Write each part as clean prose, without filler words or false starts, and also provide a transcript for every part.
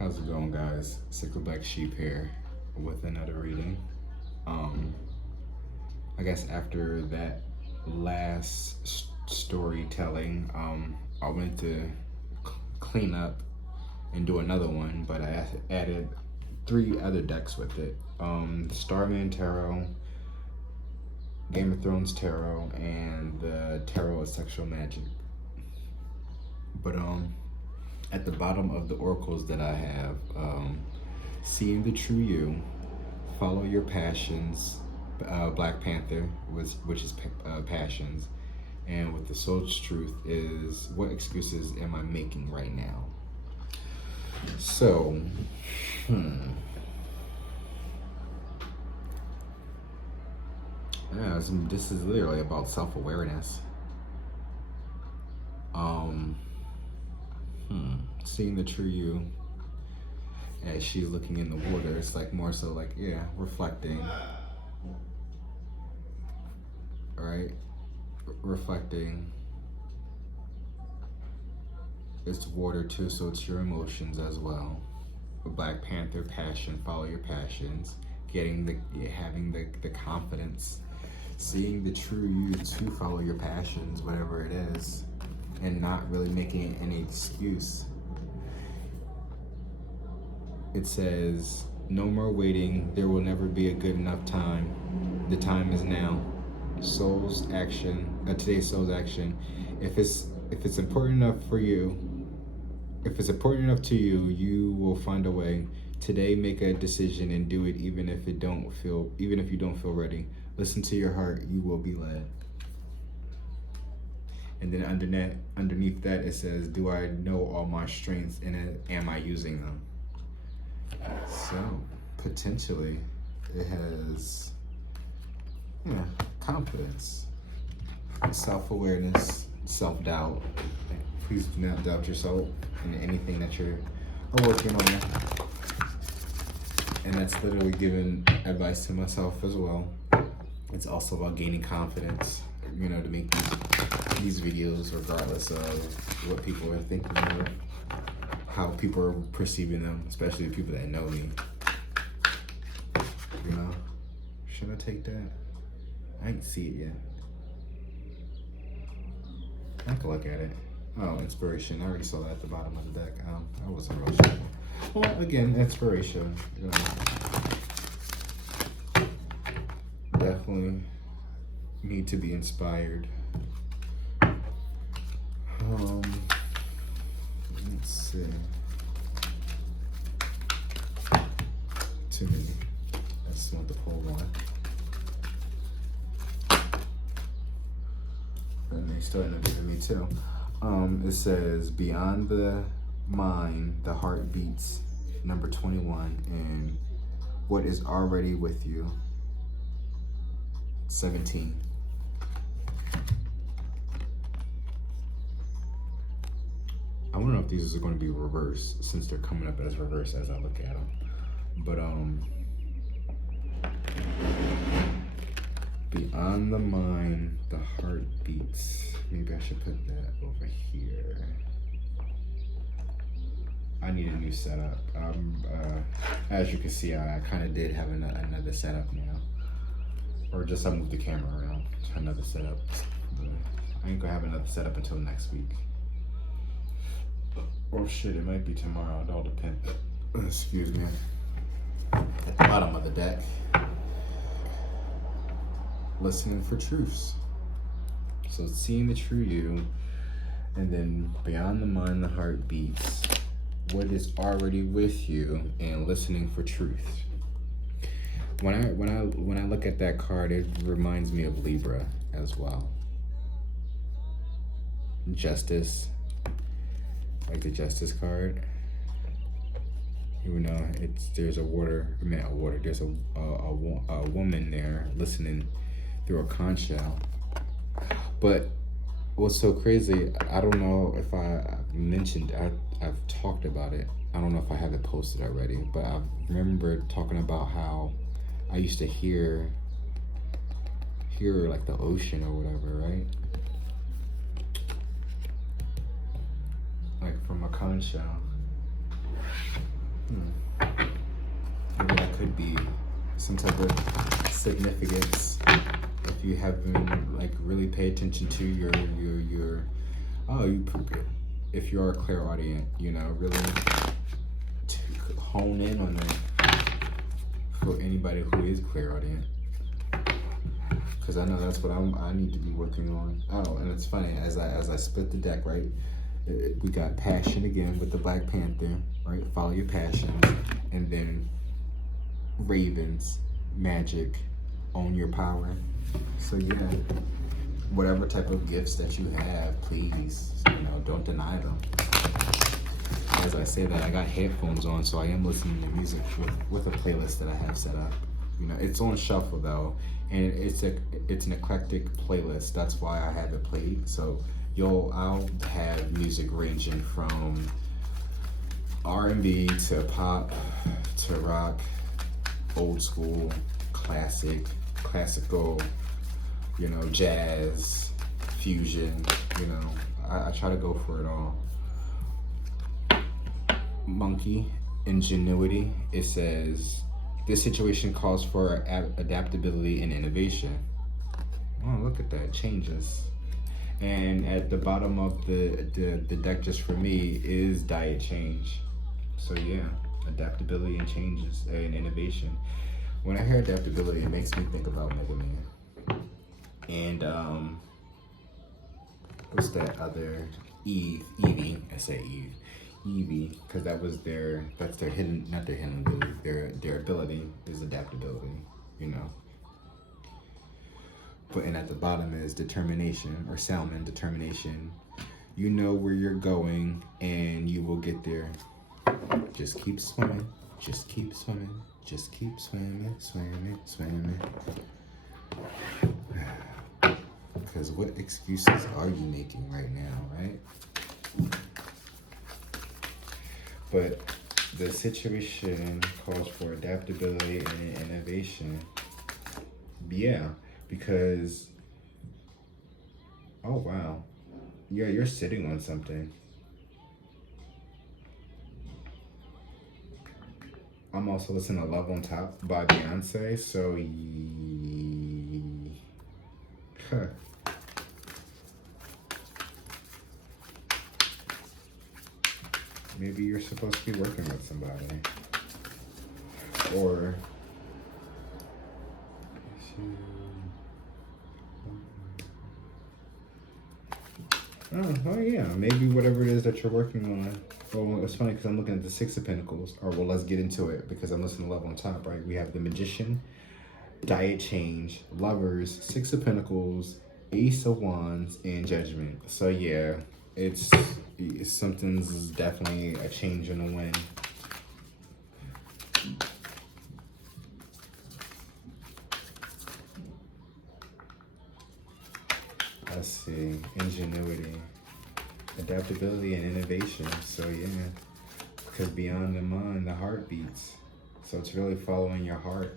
How's it going, guys? Sickle Black Sheep here with another reading. I guess after that last storytelling, I went to clean up and do another one, but I added 3 other decks with it. Starman Tarot, Game of Thrones Tarot, and the Tarot of Sexual Magic. But at the bottom of the oracles that I have, seeing the true you, follow your passions, Black Panther, which is passions, and with the soul's truth is what excuses am I making right now? So, yeah, this is literally about self-awareness. Seeing the true you as she's looking in the water, it's like more so like, yeah, reflecting, right? Reflecting. It's water too, so it's your emotions as well. Black Panther, passion, follow your passions, having the confidence, seeing the true you to follow your passions, whatever it is, and not really making any excuse. It says, no more waiting, there will never be a good enough time. The time is now. Soul's action, today's soul's action. If it's important enough for you, if it's important enough to you, you will find a way. Today, make a decision and do it, even if you don't feel ready. Listen to your heart, you will be led. And then underneath that, it says, do I know all my strengths and am I using them? So, potentially, it has, confidence, self-awareness, self-doubt. Please do not doubt yourself in anything that you're working on. And that's literally giving advice to myself as well. It's also about gaining confidence, to make these videos regardless of what people are thinking of, how people are perceiving them, especially the people that know me. Should I take that? I ain't see it yet. I can look at it. Oh, inspiration. I already saw that at the bottom of the deck. I wasn't real sure. Well, again, inspiration. Definitely need to be inspired. Let's see. Too many. I just want to pull one. And they starting to give me too. It says, beyond the mind, the heart beats, number 21, and what is already with you, 17. I don't know if these are going to be reversed, since they're coming up as reverse as I look at them. But, beyond the mind, the heart beats. Maybe I should put that over here. I need a new setup. As you can see, I kind of did have another setup now. Or just I moved the camera around to another setup. But I ain't gonna have another setup until next week. Or shit, it might be tomorrow. It all depends. Excuse me. At the bottom of the deck, listening for truths. So seeing the true you, and then beyond the mind, the heart beats. What is already with you, and listening for truth. When I look at that card, it reminds me of Libra as well. Justice, like the Justice card. Even though there's there's a woman there listening through a conch shell. But what's so crazy, I don't know if I've mentioned, I've talked about it. I don't know if I have it posted already, but I remember talking about how I used to hear like the ocean or whatever, right? Like from a conch shell. Maybe that could be some type of significance if you haven't like really pay attention to your oh you if you're a clairaudient, you know, really hone in on it for anybody who is clairaudient, because I know that's what I need to be working on. Oh, and it's funny, as I split the deck, right, we got passion again with the Black Panther, right, follow your passion, and then ravens, magic, own your power. So yeah, whatever type of gifts that you have, please, you know, don't deny them. As I say that, I got headphones on, so I am listening to music with a playlist that I have set up. You know, it's on shuffle though, and it's an eclectic playlist. That's why I have it played. So I'll have music ranging from R&B to pop to rock, old school, classical, you know, jazz, fusion, you know, I try to go for it all. Monkey, ingenuity, it says, this situation calls for adaptability and innovation. Oh, look at that, changes. And at the bottom of the deck, just for me, is diet change. So yeah, adaptability and changes and innovation. When I hear adaptability, it makes me think about Mega Man. And what's that other Eevee? I say Eevee, because that's their hidden, not their hidden ability. Their ability is adaptability, you know. But and at the bottom is determination, or salmon, determination. You know where you're going and you will get there. Just keep swimming, just keep swimming, just keep swimming, swimming. Because what excuses are you making right now, right? But the situation calls for adaptability and innovation. Yeah, because, oh wow, yeah, you're sitting on something. I'm also listening to Love on Top by Beyonce, so maybe you're supposed to be working with somebody. Or oh yeah, maybe whatever it is that you're working on. Well, it's funny because I'm looking at the Six of Pentacles. Or well, let's get into it because I'm listening to Love on Top, right? We have the Magician, Diet Change, Lovers, Six of Pentacles, Ace of Wands, and Judgment. So yeah, it's something's definitely a change in the wind. Let's see, ingenuity, adaptability, and innovation. So yeah, because beyond the mind, the heart beats. So it's really following your heart.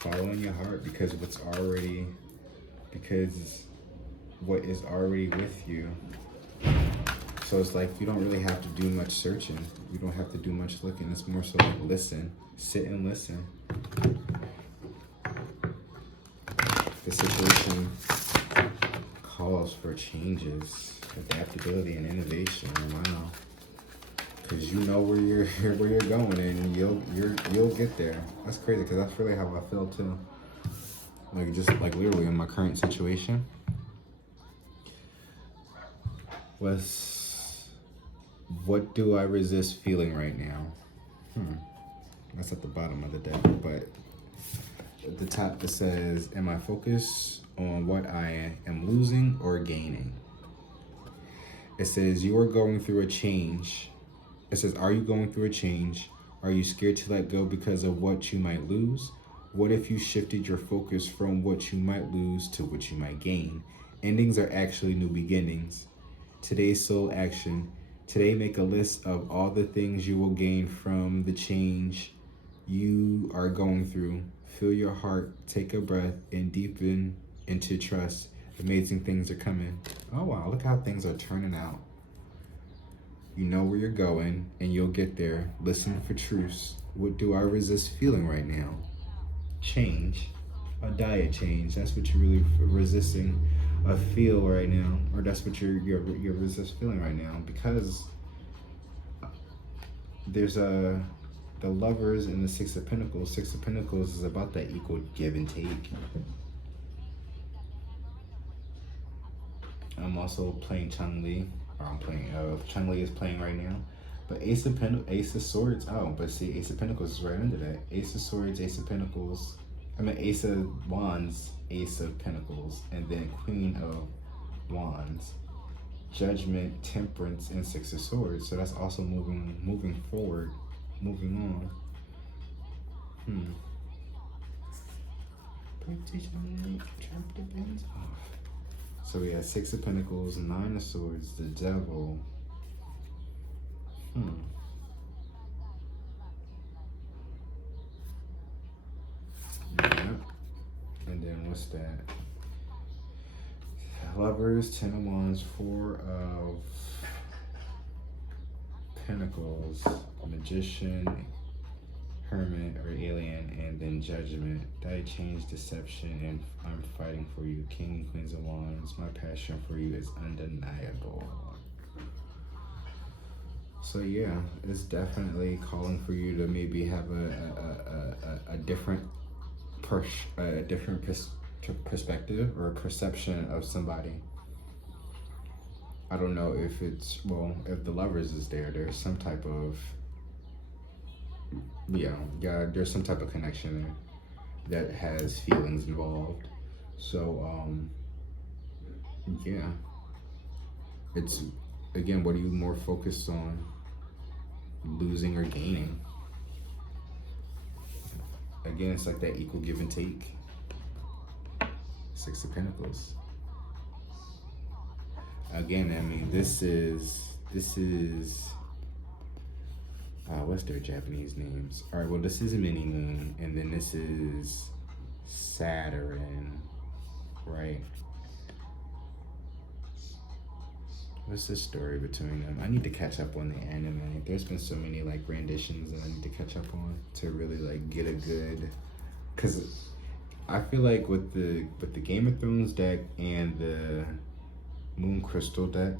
Following your heart, because what is already with you. So it's like you don't really have to do much searching. You don't have to do much looking. It's more so like listen, sit and listen. The situation calls for changes, adaptability, and innovation. Wow, because you know where you're going, and you'll get there. That's crazy, because that's really how I feel too. Like just like literally in my current situation. What do I resist feeling right now? That's at the bottom of the deck, but at the top it says, am I focused on what I am losing or gaining? It says, you are going through a change. It says, are you going through a change? Are you scared to let go because of what you might lose? What if you shifted your focus from what you might lose to what you might gain? Endings are actually new beginnings. Today's soul action. Today, make a list of all the things you will gain from the change you are going through. Feel your heart, take a breath, and deepen into trust. Amazing things are coming. Oh wow, look how things are turning out. You know where you're going, and you'll get there. Listen for truths. What do I resist feeling right now? Change. A diet change. That's what you're really resisting a feel right now, or that's what you're resist feeling right now, because there's the Lovers and the Six of Pentacles. Six of Pentacles is about that equal give and take. I'm also playing Chun-Li. Or I'm playing, Chun-Li is playing right now. But Ace of Swords, oh, but see, Ace of Pentacles is right under that. Ace of Swords, Ace of Pentacles, Ace of Wands, Ace of Pentacles, and then Queen of Wands, Judgment, Temperance, and Six of Swords. So that's also moving forward, moving on. So we have Six of Pentacles, Nine of Swords, the Devil. Yep. And then what's that? Lovers, Ten of Wands, Four of Pentacles, Magician, Hermit or Alien, and then Judgment. Diet change, deception, and I'm fighting for you. King and Queens of Wands. My passion for you is undeniable. So yeah, it's definitely calling for you to maybe have a different perspective or perception of somebody. I don't know if it's, well, if the Lovers is there, there's some type of, there's some type of connection there that has feelings involved. So, yeah. It's, again, what are you more focused on? Losing or gaining? Again, it's like that equal give and take. Six of Pentacles. Again, I mean, this is what's their Japanese names? All right, well, this is Mini Moon, and then this is Saturn, right? What's the story between them? I need to catch up on the anime. There's been so many like renditions that I need to catch up on to really like get a good, because I feel like with the Game of Thrones deck and the Moon Crystal deck,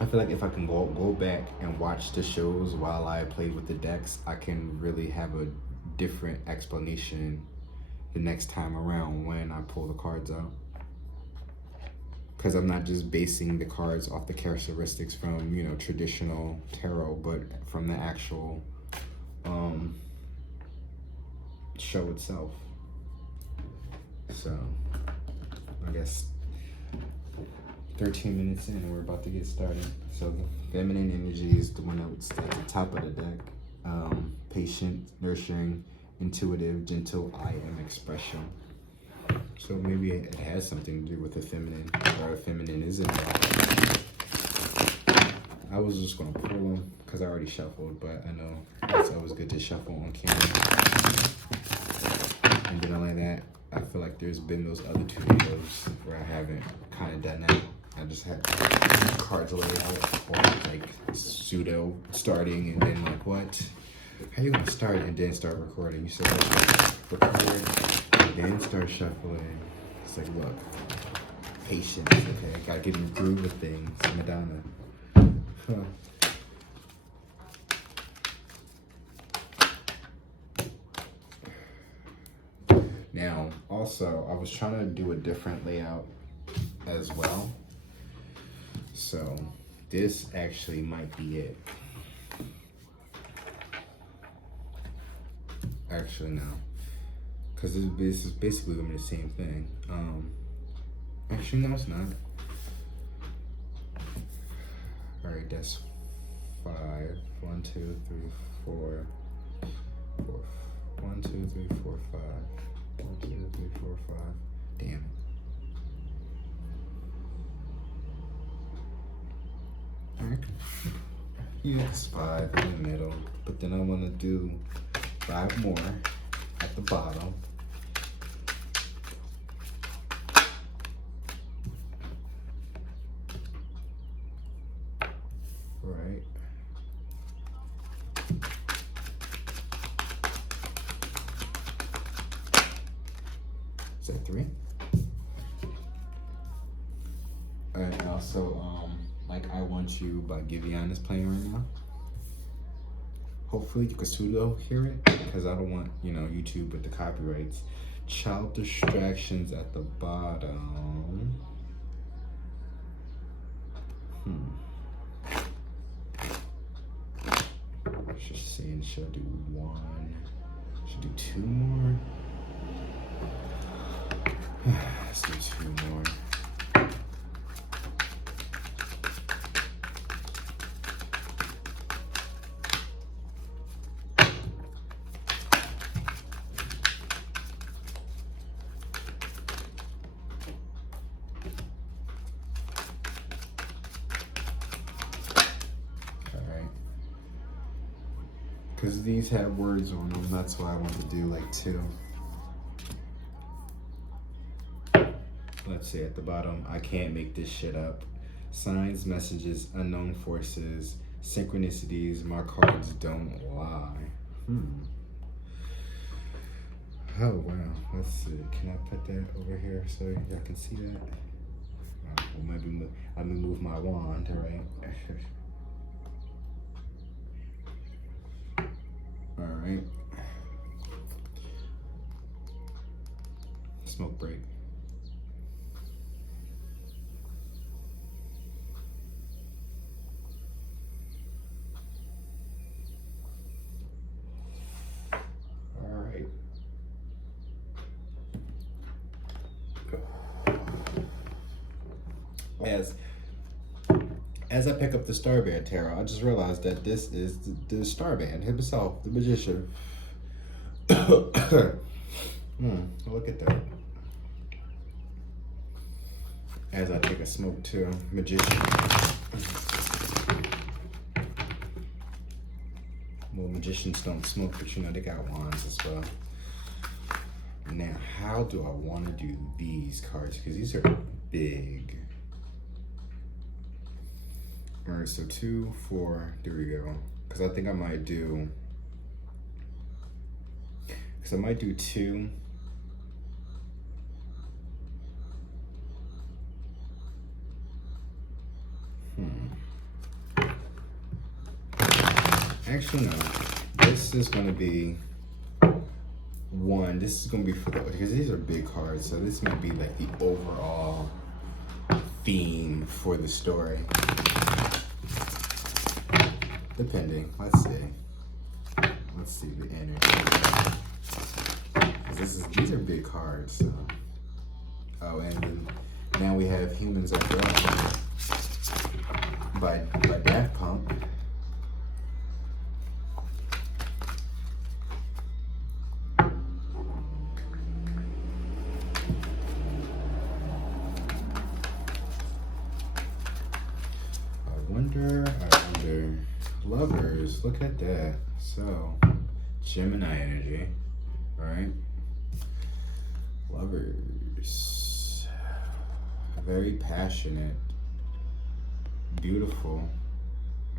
I feel like if I can go back and watch the shows while I play with the decks, I can really have a different explanation the next time around when I pull the cards out. Because I'm not just basing the cards off the characteristics from, you know, traditional tarot, but from the actual show itself. So, I guess 13 minutes in, we're about to get started. So the feminine energy is the one that's at the top of the deck. Patient, nurturing, intuitive, gentle, I am expression. So maybe it has something to do with the feminine, or a feminine is involved. I was just gonna pull them because I already shuffled, but I know it's always good to shuffle on camera. And then only that, I feel like there's been those other two videos where I haven't kind of done that. I just had cards laid out, or like pseudo starting and then like, what? How you gonna start and then start recording? You said record and then start shuffling. It's like, look, patience, okay? I gotta get in the groove of things. Madonna. Huh. Now, also, I was trying to do a different layout as well. So, this actually might be it. Actually, no. Because this is basically going to be the same thing. Actually, no, it's not. Alright, that's 5. 1, 2, 3, 4. 1, 2, 3, 4, 5. 1, 2, 3, 4, 5. Damn it. Alright. Yeah, it's 5 in the middle. But then I want to do 5 more at the bottom. 3. And also, like I Want You by Giveon is playing right now. Hopefully you can pseudo hear it, because I don't want, YouTube with the copyrights. Child Distractions at the bottom. Just seeing, should I do 1? Should I do 2 more? Let's do 2 more. Because these have words on them, that's why I want to do like 2. Let's see at the bottom, I can't make this shit up. Signs, messages, unknown forces, synchronicities, my cards don't lie. Oh wow, let's see. Can I put that over here so y'all can see that? Well, maybe let me move my wand, right? Alright. Smoke break. Alright. As I pick up the Starband Tarot, I just realized that this is the Starband himself, the Magician. Look at that. As I take a smoke too, Magician. Well, magicians don't smoke, but they got wands as well. Now, how do I want to do these cards? Because these are big. All right, so 2, 4, there we go. Because I think I might do, 2. Actually, no. This is going to be 1. This is going to be for because these are big cards, so this might be like the overall theme for the story. Depending. Let's see the energy. These are big cards. So. Oh, and then now we have Humans After All by Daft Punk. I wonder. Lovers, look at that. So, Gemini energy, right? Lovers, very passionate, beautiful,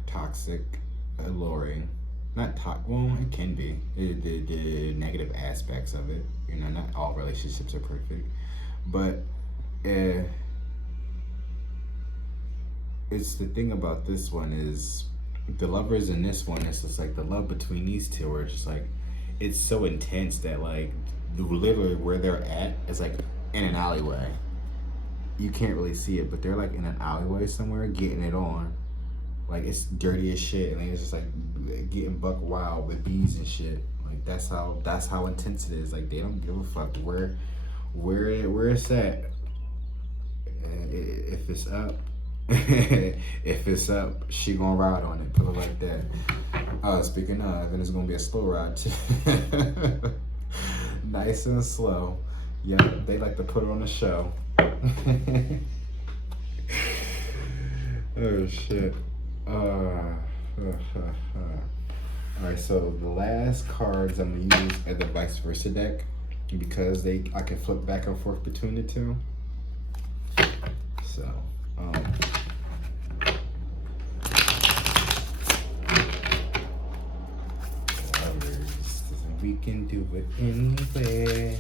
toxic, alluring. Not well, it can be. The negative aspects of it. Not all relationships are perfect, but it's the thing about this one is the lovers in this one. It's just like the love between these two are just like, it's so intense that like literally where they're at is like in an alleyway. You can't really see it, but they're like in an alleyway somewhere getting it on. Like it's dirty as shit, and it's just like getting buck wild with bees and shit. Like that's how intense it is. Like they don't give a fuck where it's at. If it's up, if it's up, she gonna ride on it. Put it like that. Speaking of, and it's gonna be a slow ride too. Nice and slow. Yeah, they like to put it on the show. Oh shit. Alright, so the last cards I'm gonna use are the vice versa deck because I can flip back and forth between the two. So we can do it anywhere.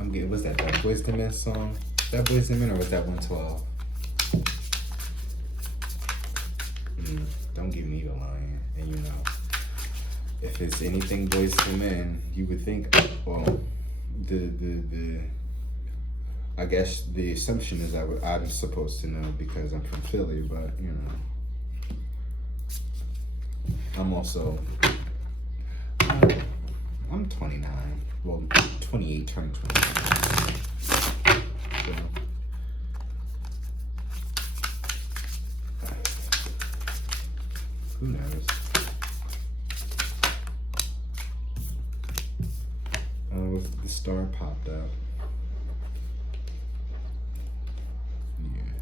I'm getting, was that Boyz II Men song? That Boyz II Men, or was that 112? Don't give me the line. And you know, if it's anything Boyz II Men, you would think, well, I guess the assumption is I'm supposed to know because I'm from Philly, but you know, I'm also, I'm 29, well, 28, turning 29. So, who knows? The star popped up. Yeah.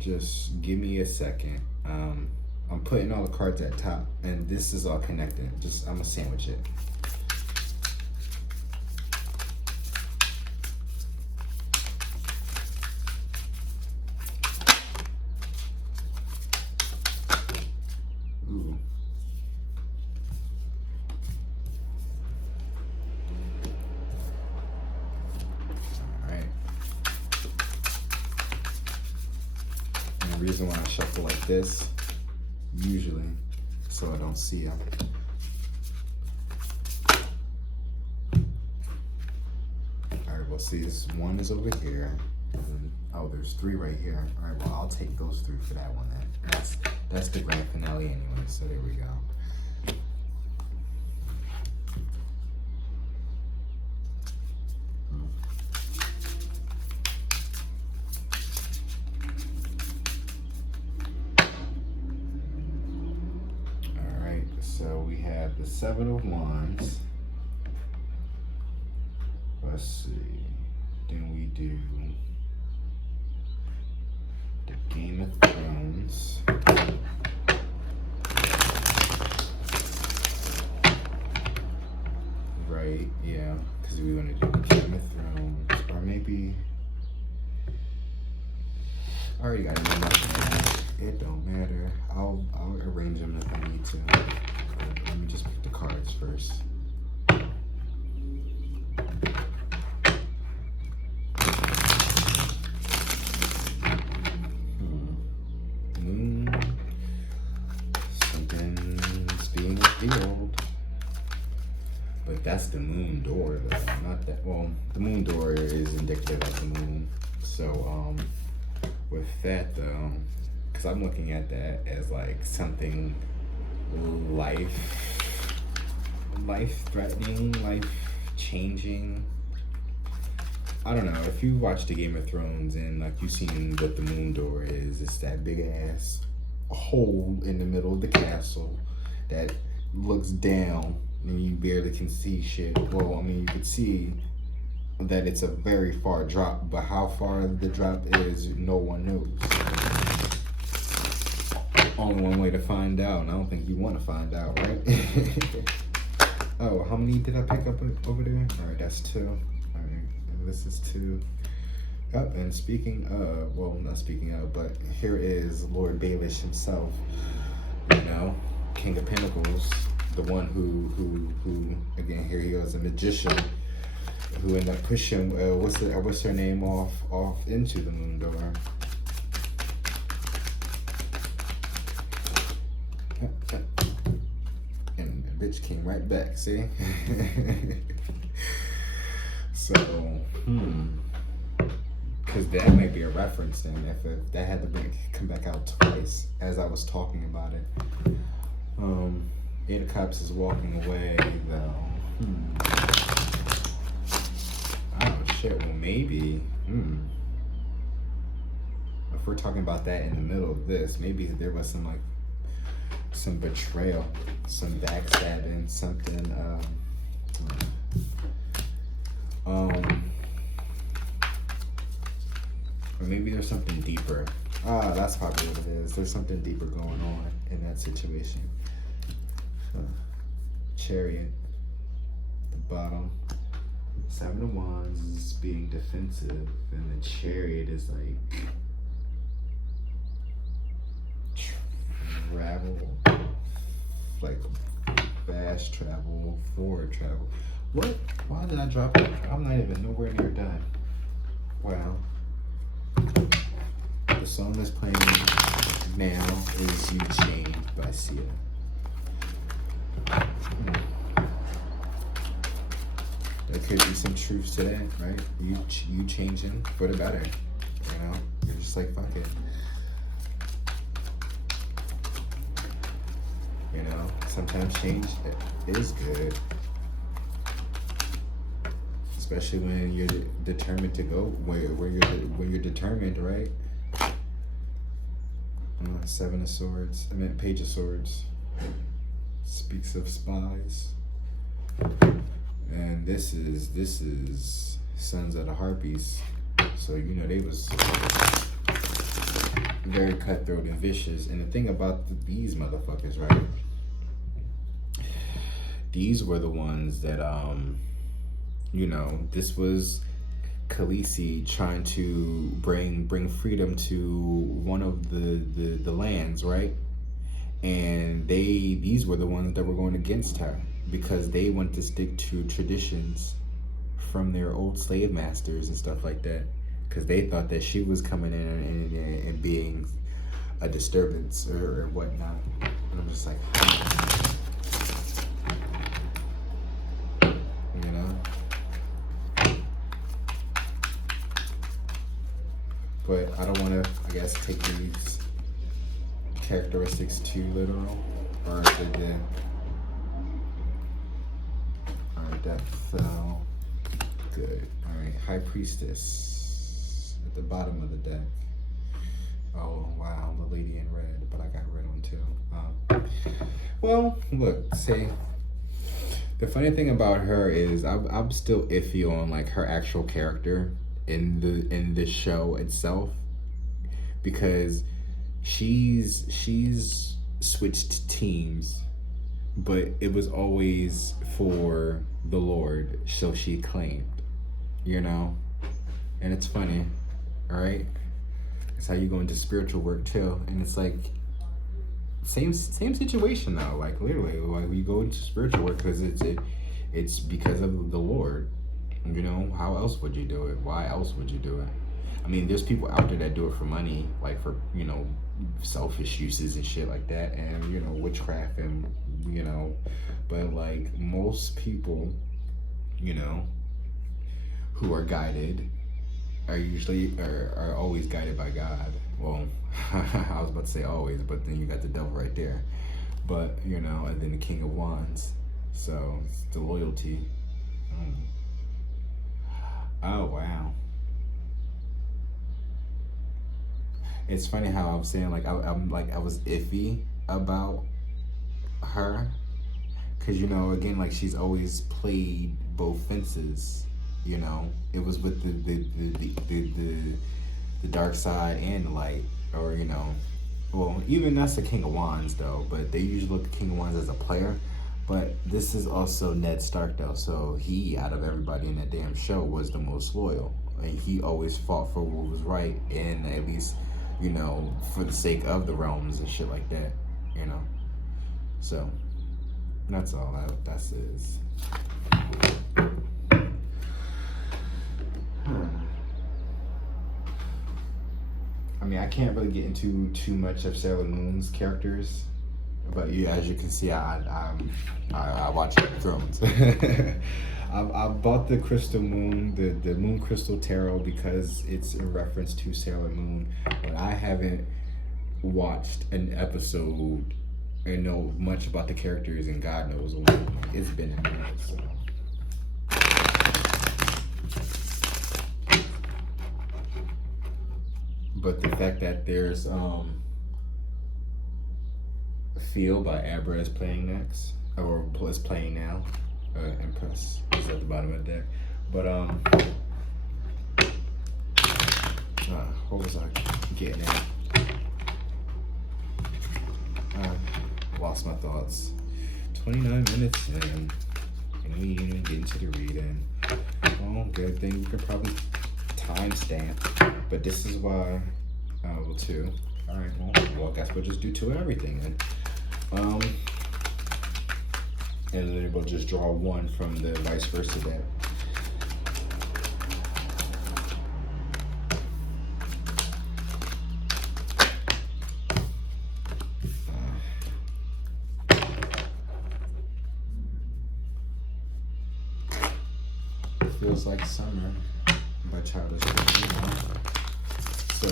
Just give me a second. I'm putting all the cards at top, and this is all connected. I'm gonna sandwich it. Ooh. All right. And the reason why I shuffle like this, usually, so I don't see them. All right, well, see, this one is over here. And, oh, there's 3 right here. All right, well, I'll take those 3 for that one then. That's the grand finale anyway, so there we go. So we have the 7 of Wands. Let's see. Then we do the Game of Thrones. Right, yeah. Because we want to do the Game of Thrones. Or maybe I already got it in my hand. It don't matter. I'll arrange them if I need to. Let me just pick the cards first. Something's being revealed. But that's the moon door though, not that. Well, the moon door is indicative of the moon. So, with that though, because I'm looking at that as like something life-threatening, life-changing. I don't know, if you watch the Game of Thrones and like you've seen what the moon door is, it's that big ass hole in the middle of the castle that looks down and you barely can see shit. Well, I mean, you could see that it's a very far drop, but how far the drop is, no one knows. Only one way to find out, and I don't think you want to find out, right? Oh, how many did I pick up over there? All right, that's 2. All right, and this is 2. Yep, and speaking of, well, not speaking of, but here is Lord Baelish himself, you know, King of Pentacles, the one who again, here he is, a magician, who ended up pushing, what's her name, off into the moon door. And the bitch came right back, see? So, because that might be a reference then, if that had to come back out twice as I was talking about it. 8 of Cups is walking away though. Oh shit, well maybe, if we're talking about that in the middle of this, maybe there was some betrayal, some backstabbing, something, or maybe there's something deeper. That's probably what it is. There's something deeper going on in that situation. Chariot, the bottom. 7 of Wands is being defensive, and the Chariot is like travel, like fast travel, forward travel. What? Why did I drop it? I'm not even nowhere near done. Wow. The song that's playing now is You Change by Sia. There could be some truth to that, right? You changing for the better. You know? You're just like, fuck it. You know? Sometimes change is good. Especially when you're determined to go when you're determined, right? Seven of Swords. I meant Page of Swords. Speaks of spies. And this is Sons of the Harpies. So you know they was very cutthroat and vicious. And the thing about these motherfuckers, right? These were the ones that you know, this was Khaleesi trying to bring freedom to one of the lands, right? And these were the ones that were going against her because they wanted to stick to traditions from their old slave masters and stuff like that, because they thought that she was coming in and being a disturbance or whatnot. And I'm just like, you know. But I don't want to, I guess, take these characteristics too literal, or if they did. Alright, that fell. Good. Alright, High Priestess at the bottom of the deck. Oh, wow, the lady in red, but I got red on too. Well, look, see, the funny thing about her is I'm still iffy on like her actual character in the show itself, because she's switched teams, but it was always for the Lord, so she claimed, you know. And it's funny, all right? It's how you go into spiritual work too, and it's like same situation though. Like literally, like we go into spiritual work because it's because of the Lord. You know, how else would you do it? Why else would you do it? I mean, there's people out there that do it for money, like for, you know, selfish uses and shit like that, and, you know, witchcraft and, you know, but like most people, you know, who are guided are always guided by God. Well, I was about to say always, but then you got the devil right there. But, you know, and then the King of Wands. So it's the loyalty. Oh, wow. It's funny how I'm saying, like, I'm like, I was iffy about her. Because, you know, again, like, she's always played both fences, you know. It was with the dark side and the light, or, you know. Well, even that's the King of Wands, though. But they usually look at King of Wands as a player. But this is also Ned Stark, though. So he, out of everybody in that damn show, was the most loyal. And he always fought for what was right, and at least, you know, for the sake of the realms and shit like that, you know. So, that's all that is. I mean, I can't really get into too much of Sailor Moon's characters. But yeah, as you can see, I watch Game of Thrones. I bought the Crystal Moon, the Moon Crystal Tarot, because it's in reference to Sailor Moon. But I haven't watched an episode and know much about the characters, and God knows when. It's been a minute, so. But the fact that there's Feel by Abra is playing next, or is playing now. Empress is at the bottom of the deck. But what was I getting at? Lost my thoughts. 29 minutes in, and we didn't even get into the reading. Well, good thing we could probably timestamp, but this is why. Well, 2. All right. Well, I guess we'll just do 2 of everything then. and then it will just draw one from the vice versa deck. Feels Like Summer by Childish Gambino. So,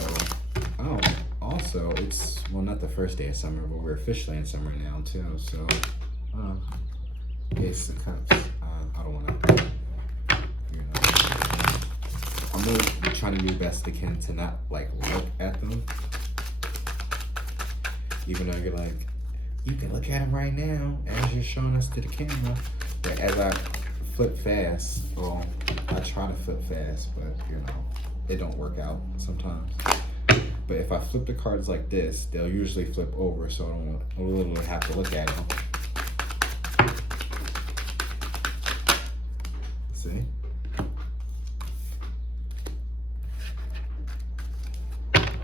oh, also, it's, well, not the first day of summer, but we're officially in summer now, too. So, Ace of Cups. I don't want to, you know. I'm really trying to do the best I can to not, like, look at them. Even though you're like, you can look at them right now as you're showing us to the camera. But as I flip fast, well, I try to flip fast, but you know, it don't work out sometimes. But if I flip the cards like this, they'll usually flip over, so I don't literally have to look at them. See?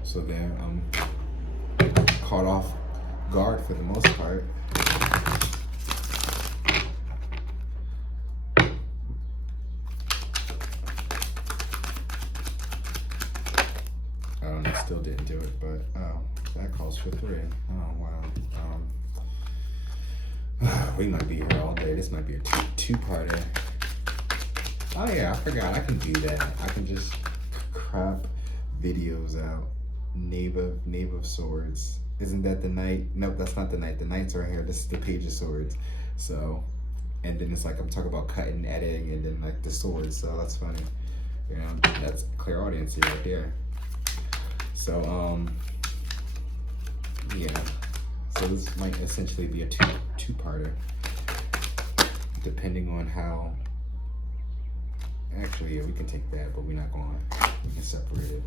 So then I'm caught off guard for the most part. Still didn't do it, but oh, that calls for 3. Oh wow. We might be here all day. This might be a two-parter. Oh yeah, I forgot. I can do that. I can just crop videos out. Knave of Swords. Isn't that the knight? Nope, that's not the knight. The knight's right here. This is the Page of Swords. So, and then it's like I'm talking about cutting, editing, and then like the swords. So that's funny. You know, that's clear audience here right there. So, yeah. So this might essentially be a two-parter, depending on how. Actually, yeah, we can take that, but we're not going. We can separate it.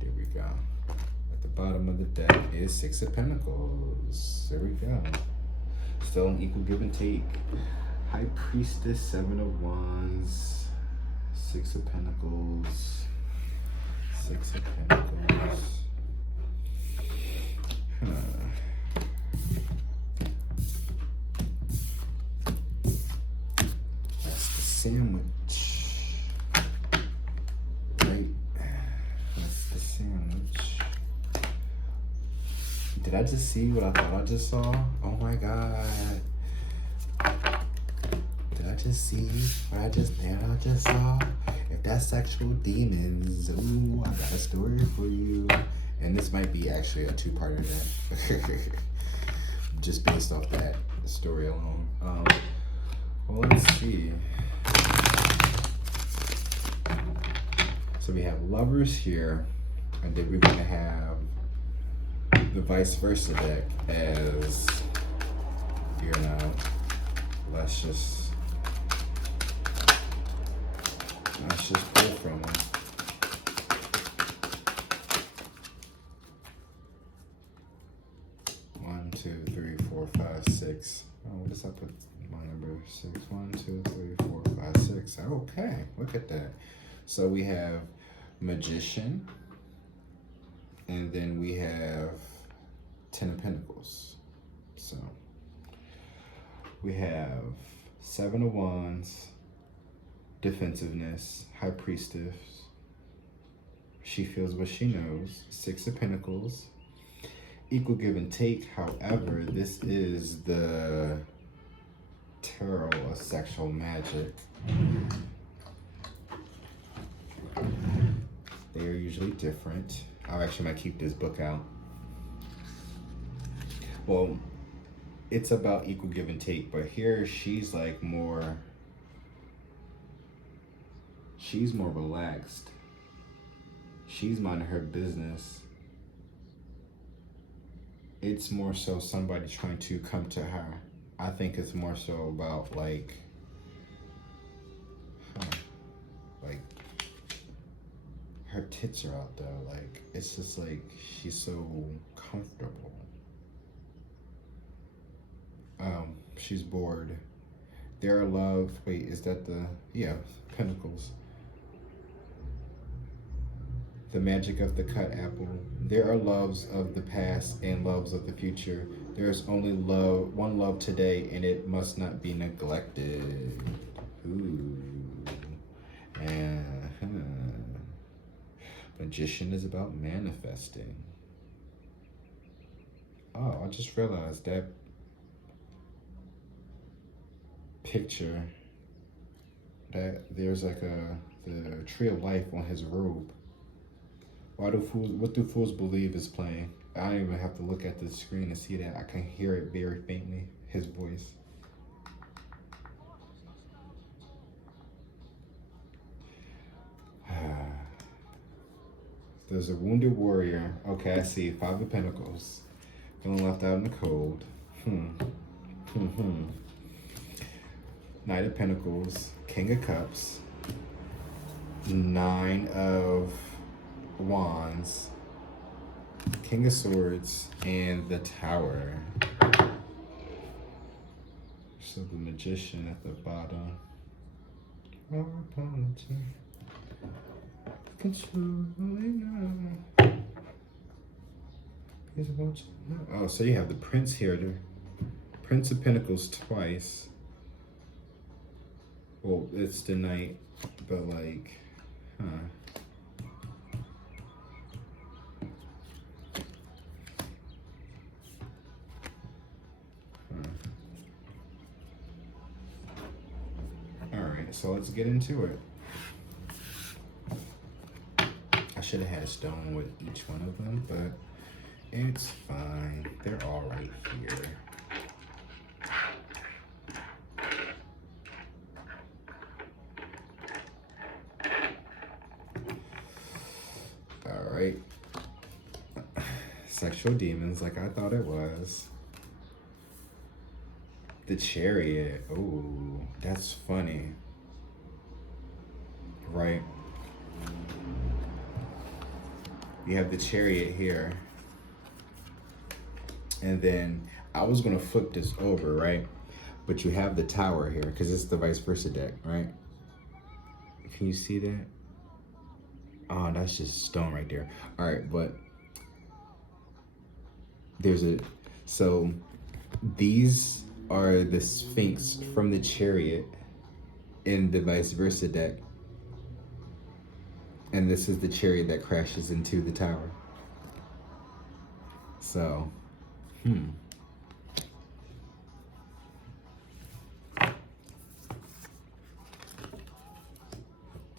There we go. At the bottom of the deck is 6 of Pentacles. There we go. Still an equal give and take. High Priestess, 7 of Wands, 6 of Pentacles. 6 of Pentacles. That's the sandwich. Right? That's the sandwich. Did I just see what I thought I just saw? Oh my God. Did I just see what I just saw? If that's sexual demons, ooh, I got a story for you. And this might be actually a two-parter then. Just based off that story alone. Well, let's see. So we have Lovers here, and then we're gonna have the vice versa deck as, you know, let's just pull from them. One, 2, 3, 4, 5, 6. Oh, what does that put my number? 6. 1, 2, 3, 4, 5, 6. Okay, look at that. So we have Magician, and then we have 10 of Pentacles. So we have 7 of Wands, Defensiveness, High Priestess, She Feels What She Knows, 6 of Pentacles, equal give and take. However, this is the Tarot of Sexual Magic. They are usually different. I actually might keep this book out. Well, it's about equal give and take, but here she's like more, she's more relaxed. She's minding her business. It's more so somebody trying to come to her. I think it's more so about like her tits are out there. Like, it's just like she's so comfortable. She's bored. Their love, wait, is that the, yeah, Pentacles. The magic of the cut apple. There are loves of the past and loves of the future. There is only love, one love today, and it must not be neglected. Ooh. Uh-huh. Magician is about manifesting. Oh, I just realized that picture that there's like the tree of life on his robe. What do fools believe is playing? I don't even have to look at the screen to see that. I can hear it very faintly, his voice. There's a wounded warrior. Okay, I see. Five of Pentacles. Feeling left out in the cold. Knight of Pentacles. King of Cups. Nine of Wands. King of Swords. And the Tower. So the Magician at the bottom. Oh, so you have the Prince here. The Prince of Pentacles twice. Well, it's the Knight, but like, Alright, so let's get into it. I should have had a stone with each one of them, but it's fine. They're all right here. All right. Sexual demons, like I thought it was. The Chariot. Oh, that's funny. Right. You have the Chariot here. And then I was going to flip this over, right? But you have the Tower here because it's the vice versa deck, right? Can you see that? Oh, that's just stone right there. All right, but there's a... So these are the Sphinx from the Chariot in the vice versa deck. And this is the Chariot that crashes into the Tower. So,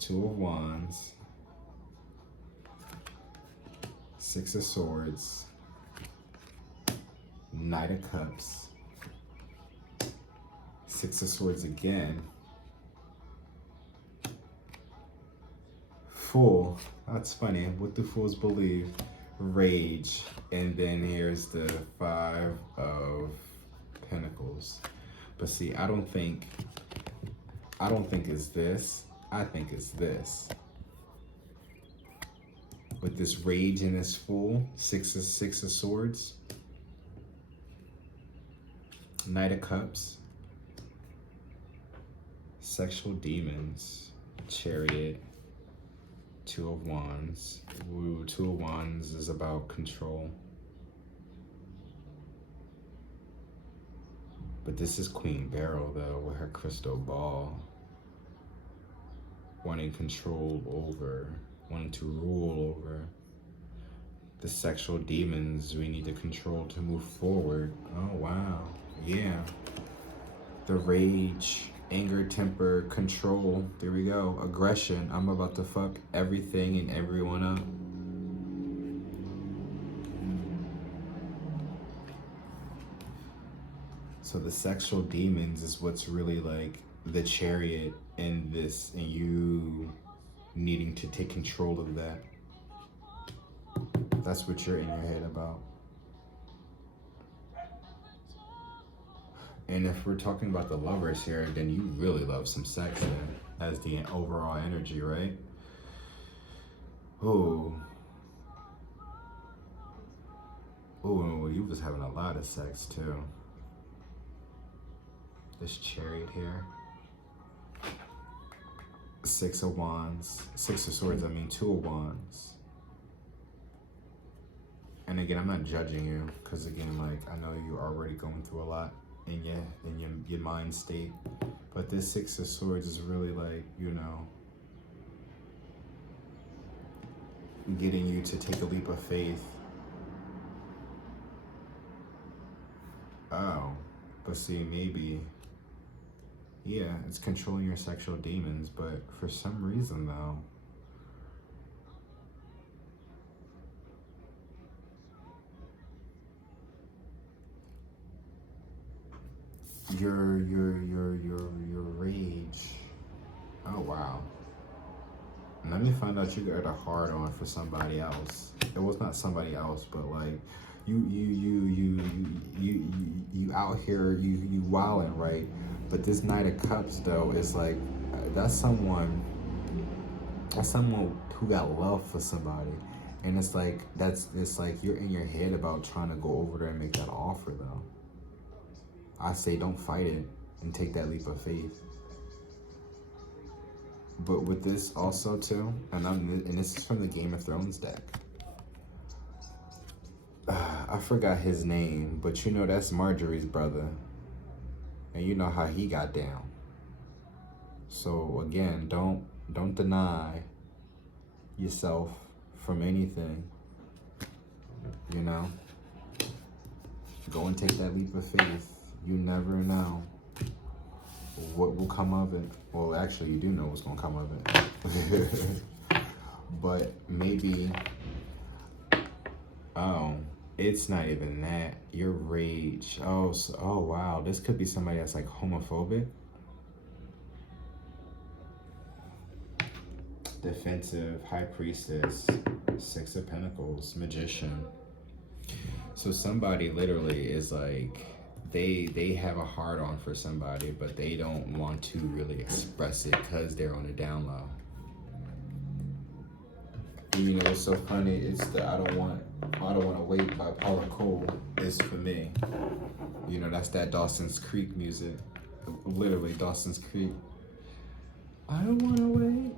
Two of Wands. Six of Swords. Knight of Cups. Six of Swords again. Fool. That's funny. What do fools believe? Rage. And then here's the Five of Pentacles. But see, I don't think it's this. I think it's this. With this rage and this Fool. Six of Swords. Knight of Cups. Sexual demons. Chariot. Two of Wands. Ooh, Two of Wands is about control. But this is Queen Beryl, though, with her crystal ball. Wanting control over, wanting to rule over. The sexual demons we need to control to move forward. Oh, wow. Yeah. The rage, anger, temper, control. There we go. Aggression. I'm about to fuck everything and everyone up. So the sexual demons is what's really like the Chariot in this, and you needing to take control of that. That's what you're in your head about. And if we're talking about the lovers here, then you really love some sex then, as the overall energy, right? Oh. Oh, you was having a lot of sex too. This Chariot here. Six of Wands. Six of Swords, I mean Two of Wands. And again, I'm not judging you, because again, like, I know you're already going through a lot in your mind state. But this Six of Swords is really like, you know, getting you to take a leap of faith. Oh, but see, maybe, yeah, it's controlling your sexual demons, but for some reason, though, your rage. Oh wow. Let me find out you got a hard on for somebody else. It was not somebody else, but like you out here, you wilding, right? But this Knight of Cups though is like, that's someone who got love for somebody. And it's like it's like you're in your head about trying to go over there and make that offer though. I say don't fight it and take that leap of faith. But with this also too, and this is from the Game of Thrones deck. I forgot his name, but you know that's Marjorie's brother, and you know how he got down. So again, don't deny yourself from anything. You know, go and take that leap of faith. You never know what will come of it. Well, actually, you do know what's gonna come of it. But maybe, oh, it's not even that. Your rage. Oh, oh wow, this could be somebody that's like homophobic, defensive, high priestess, Six of Pentacles, magician. So somebody literally is like, they have a hard on for somebody, but they don't want to really express it because they're on the down low. You know, it's so funny. It's the I don't want to wait by Paula Cole is for me. You know, that's that Dawson's Creek music. Literally Dawson's Creek. I don't want to wait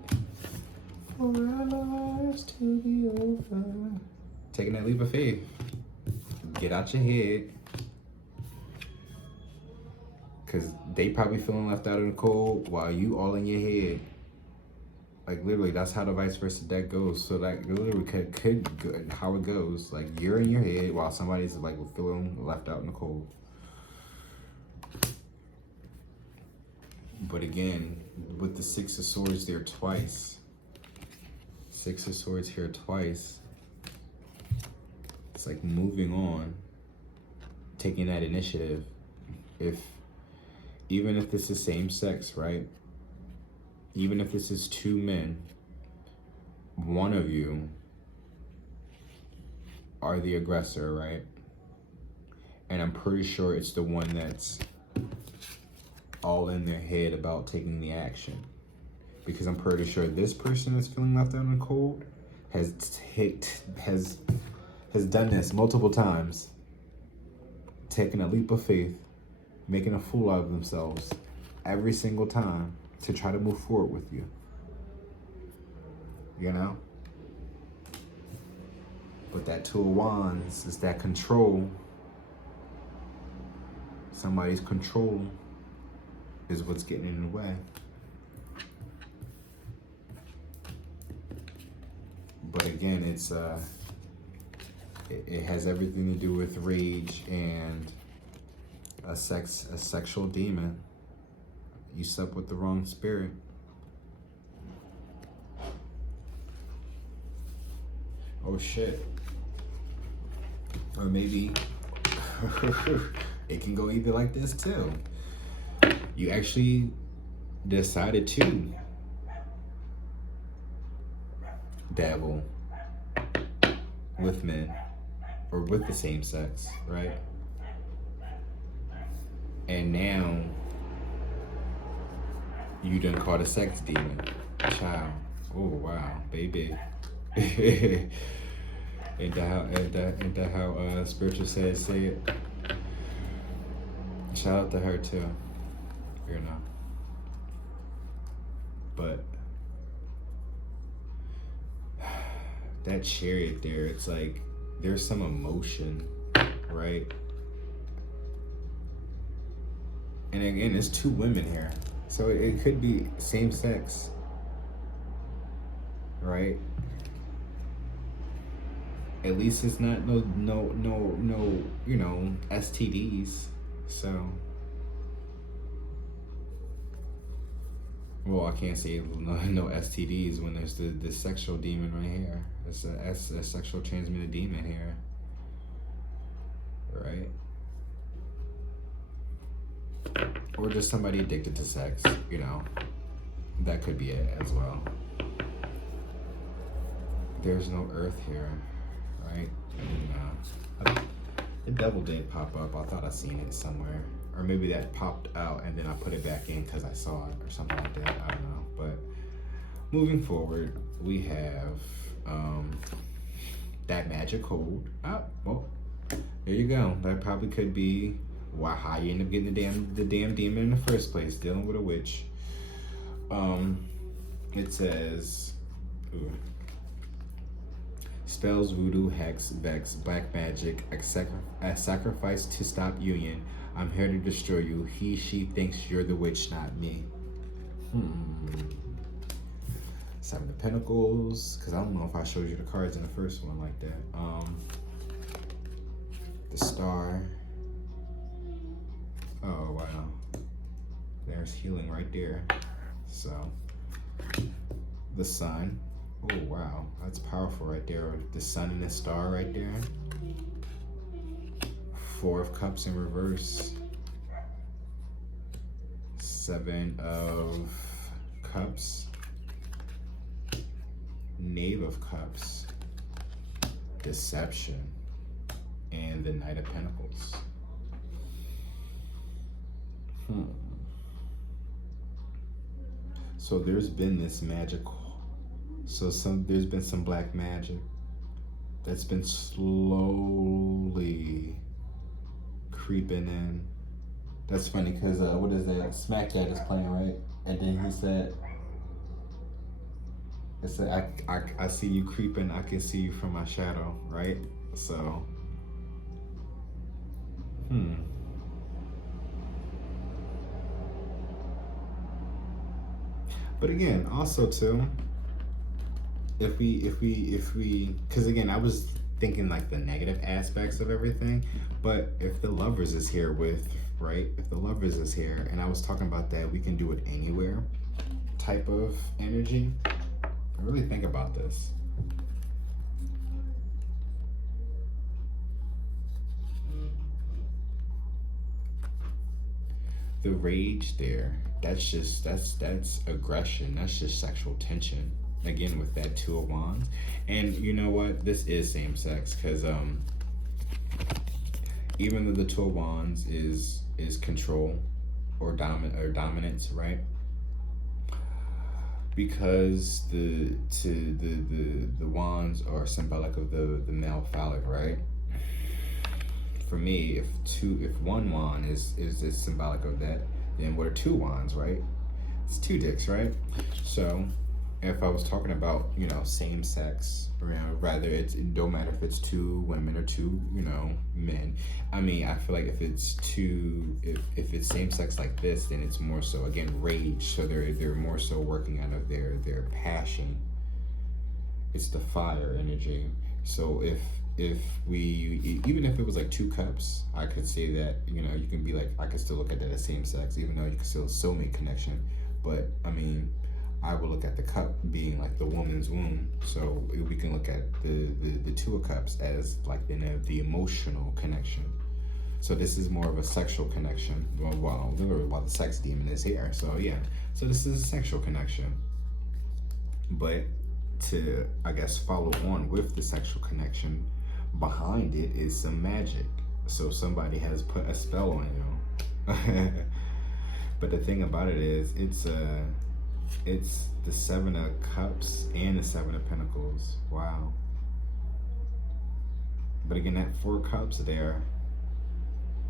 for our lives to be over. Taking that leap of faith. Get out your head. Because they probably feeling left out in the cold while you all in your head. Like, literally, that's how the vice versa deck goes. So, like, literally could go, how it goes. Like, you're in your head while somebody's, like, feeling left out in the cold. But again, with the Six of Swords there twice. Six of Swords here twice. It's like moving on. Taking that initiative. Even if this is same sex, right? Even if this is two men, one of you are the aggressor, right? And I'm pretty sure it's the one that's all in their head about taking the action. Because I'm pretty sure this person that's feeling left out in the cold has done this multiple times. Taking a leap of faith, making a fool out of themselves every single time to try to move forward with you. You know? But that Two of Wands is that control. Somebody's control is what's getting in the way. But again, it's it has everything to do with rage and a sexual demon. You slept with the wrong spirit. Oh shit. Or maybe it can go either like this too. You actually decided to dabble with men or with the same sex, right? And now you done caught a sex demon, child. Oh wow, baby. Ain't that how spiritual says say it? Shout out to her too. You know. But that Chariot there, it's like there's some emotion, right? And again, there's two women here. So it could be same sex, right? At least it's not no, STDs. So, well, I can't say no STDs when there's the sexual demon right here. It's a sexual transmitted demon here, right? Or just somebody addicted to sex, that could be it as well. There's no earth here, right? The devil did pop up. I thought I seen it somewhere, or maybe that popped out and then I put it back in because I saw it or something like that. I don't know. But moving forward, we have that magic hold. Oh, well, there you go. That probably could be how you end up getting the damn demon in the first place, dealing with a witch. It says, spells, voodoo, hex, vex, black magic, a sacrifice to stop union. I'm here to destroy you. He, she thinks you're the witch, not me. Seven of Pentacles, because I don't know if I showed you the cards in the first one like that. The Star. Oh, wow. There's healing right there. So, the Sun. Oh, wow. That's powerful right there. The Sun and the Star right there. Four of Cups in reverse. Seven of Cups. Knave of Cups. Deception. And the Knight of Pentacles. So there's been this magic. There's been some black magic that's been slowly creeping in. That's funny because what is that? Smack Dad is playing, right? And then he said, I see you creeping. I can see you from my shadow, right? So, But again, also too, if we, because again, I was thinking like the negative aspects of everything, but if the Lovers is here right? If the Lovers is here, and I was talking about that, we can do it anywhere type of energy. I really think about this. The Rage there, that's aggression, that's just sexual tension. Again, with that Two of Wands. And you know what? This is same sex, because even though the Two of Wands is control or dominance, right? Because the wands are symbolic of the male phallic, right? For me, if one wand is symbolic of that, then what are two wands, right? It's two dicks, right? So if I was talking about, same sex, rather it don't matter if it's two women or two, men. I mean, I feel like if it's if it's same sex like this, then it's more so, again, rage. So they're more so working out of their passion. It's the fire energy. So if we, even if it was like two cups, I could say that, you can be like, I could still look at that as same sex, even though you can still soulmate connection. But I mean, I would look at the cup being like the woman's womb. So we can look at the Two of Cups as like the emotional connection. So this is more of a sexual connection while the sex demon is here. So yeah, so this is a sexual connection. But to, I guess, follow on with the sexual connection, behind it is some magic. So somebody has put a spell on you. But the thing about it is, it's the Seven of Cups and the Seven of Pentacles. Wow. But again, that Four Cups there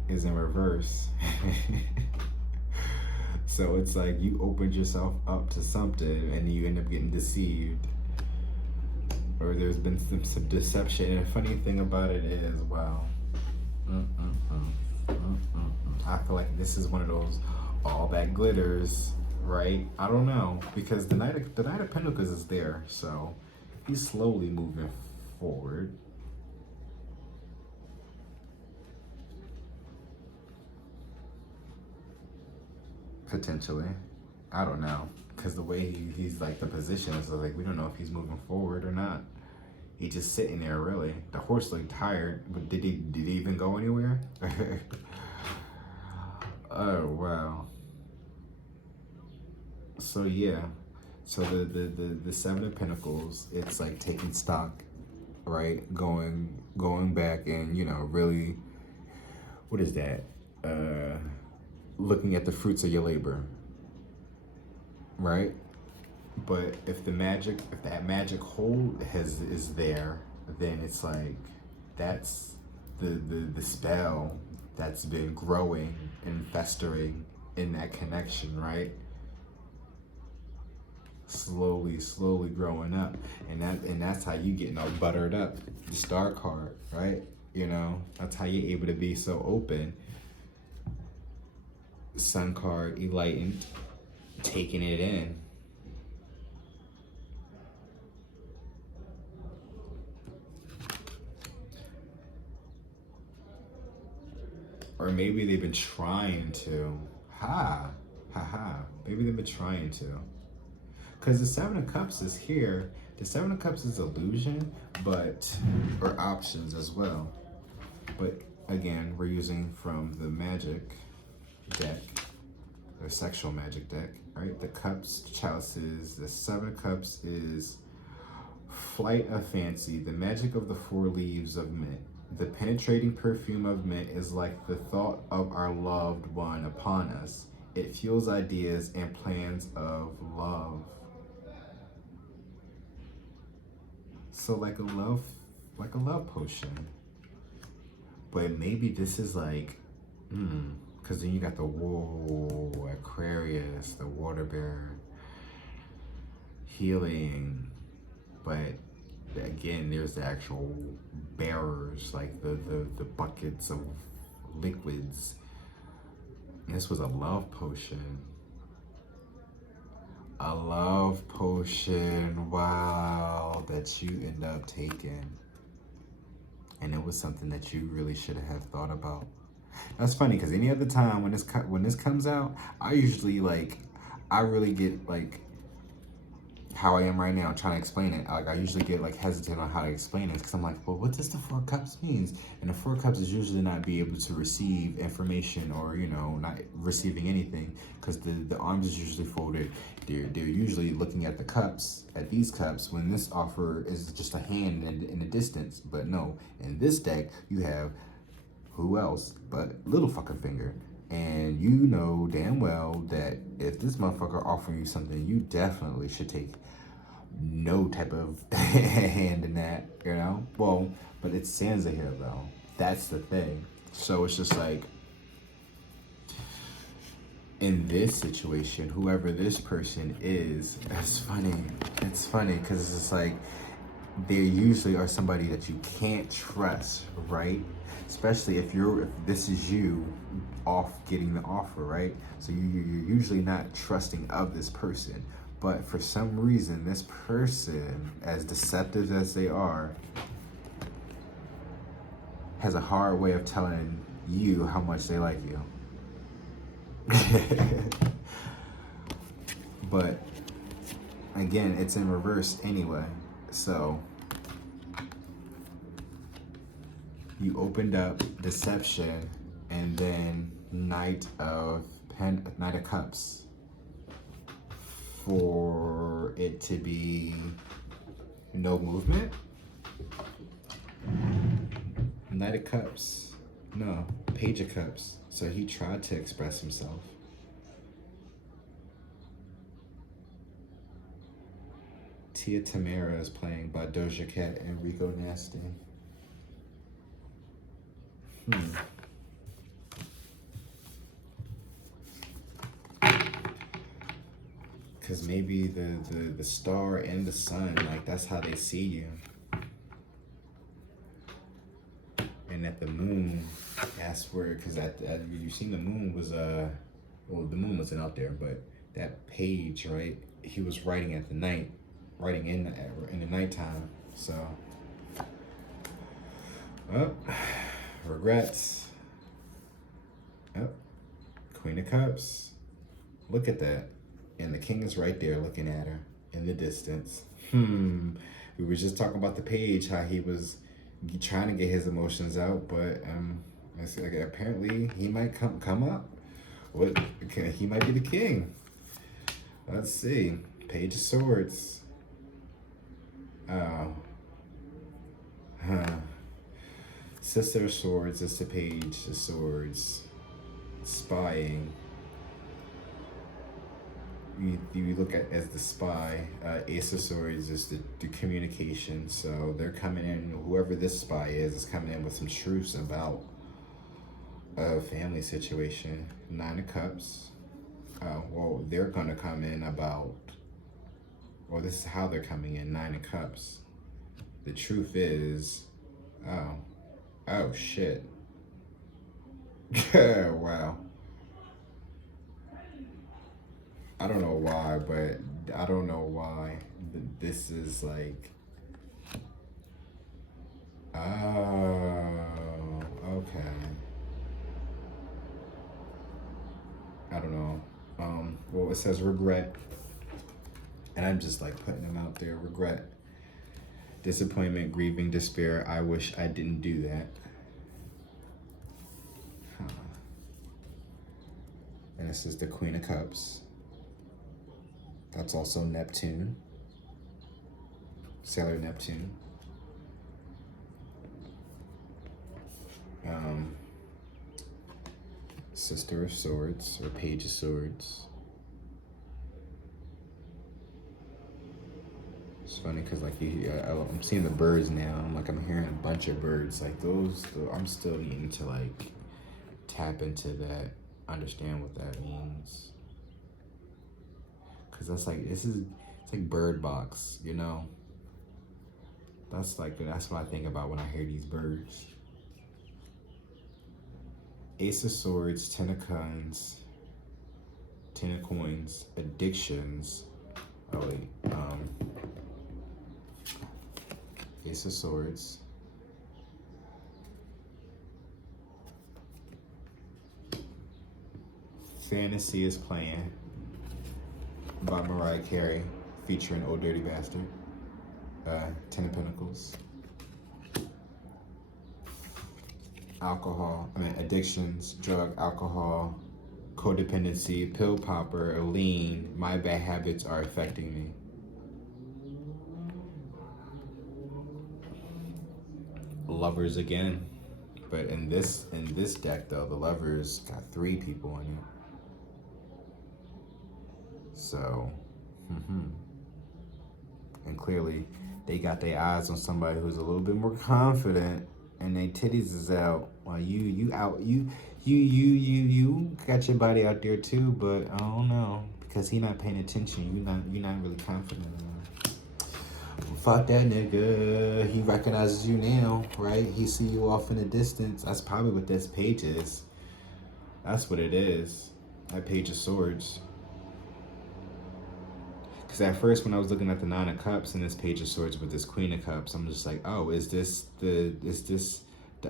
is in reverse. So it's like you opened yourself up to something and you end up getting deceived. or there's been some deception. And the funny thing about it is, wow, I feel like this is one of those all that glitters, right? I don't know, because the Knight of Pentacles is there, so he's slowly moving forward. Potentially, I don't know, because the way he's like the position is like we don't know if he's moving forward or not. He's just sitting there, really. The horse looked tired, but did he even go anywhere? Oh wow. So yeah, so the Seven of Pentacles, it's like taking stock, right? Going back and really, what is that? Looking at the fruits of your labor, right? But if that magic hold is there, then it's like that's the spell that's been growing and festering in that connection, right? Slowly growing up, and that's how you getting all buttered up. The Star card, right? That's how you're able to be so open. Sun card, enlightened, taking it in. Or maybe they've been trying to. Maybe they've been trying to. Because the Seven of Cups is here. The Seven of Cups is illusion, or options as well. But again, we're using from the magic deck, the sexual magic deck, right? The Cups, chalices, the Seven of Cups is flight of fancy, the magic of the four leaves of mint. The penetrating perfume of mint is like the thought of our loved one upon us. It fuels ideas and plans of love. So like a love potion. But maybe this is like, because then you got the Aquarius, the water bearer, healing. But again, there's the actual bearers, like the buckets of liquids. This was a love potion. A love potion, wow, that you end up taking. And it was something that you really should have thought about. That's funny, because any other time when this comes out, I usually I really get how I am right now trying to explain it. I usually get hesitant on how to explain it, because I'm like, well, what does the Four Cups means? And the Four Cups is usually not be able to receive information, or not receiving anything, because the arms is usually folded. They're usually looking at the cups, at these cups, when this offer is just a hand in the distance. But no, in this deck you have who else but Littlefinger. And you know damn well that if this motherfucker offering you something, you definitely should take no type of hand in that, Well, but it's Sansa here though. That's the thing. So it's just like, in this situation, whoever this person is, it's funny because it's like they usually are somebody that you can't trust, right? Especially if this is you off getting the offer, right? So you're usually not trusting of this person. But for some reason, this person, as deceptive as they are, has a hard way of telling you how much they like you. But again, it's in reverse anyway. So you opened up deception, and then Knight of Cups, for it to be no movement. Knight of Cups, no, Page of Cups. So he tried to express himself. Tia Tamara is playing by Doja Cat and Rico Nasty. Because maybe the star and the sun, that's how they see you. and at the moon, that's where, because you seen the moon was well, the moon wasn't out there, but that page, right? He was writing at the night, writing in the nighttime. So, oh, regrets. Oh, Queen of Cups. Look at that, and the king is right there looking at her in the distance. We were just talking about the page, how he was trying to get his emotions out, but apparently he might come up. What, he might be the king. Let's see. Page of Swords. Oh. Sister of Swords is the Page of Swords. Spying. You look at as the spy. Ace of Swords is the communication. So they're coming in, whoever this spy is coming in with some truths about a family situation. Nine of Cups. Well, they're gonna come in about, well, this is how they're coming in. Nine of Cups. The truth is, oh shit. Wow. I don't know why, but I don't know why this is like, oh, okay. I don't know. Well, it says regret, and I'm just like putting them out there. Regret, disappointment, grieving, despair. I wish I didn't do that. And this is the Queen of Cups. That's also Neptune, Sailor Neptune. Sister of Swords, or Page of Swords. It's funny because like I'm seeing the birds now. I'm hearing a bunch of birds. Like those, I'm still needing to like tap into that, understand what that means. Cause that's like, it's like Bird Box, you know? That's what I think about when I hear these birds. Ace of Swords, Ten of Coins, addictions. Oh wait, Ace of Swords. Fantasy is Playing by Mariah Carey, featuring Old Dirty Bastard. Ten of Pentacles. Addictions, drug, alcohol, codependency, pill popper, lean. My bad habits are affecting me. Lovers again, but in this deck though, the Lovers got 3 people in it. So, and clearly they got their eyes on somebody who's a little bit more confident, and they titties is out while you got your body out there too, but I don't know, because he not paying attention. You're not really confident enough. Fuck that nigga. He recognizes you now, right? He see you off in the distance. That's probably what this page is. That's what it is. That Page of Swords. Because at first when I was looking at the Nine of Cups and this Page of Swords with this Queen of Cups, I'm just like, oh, is this the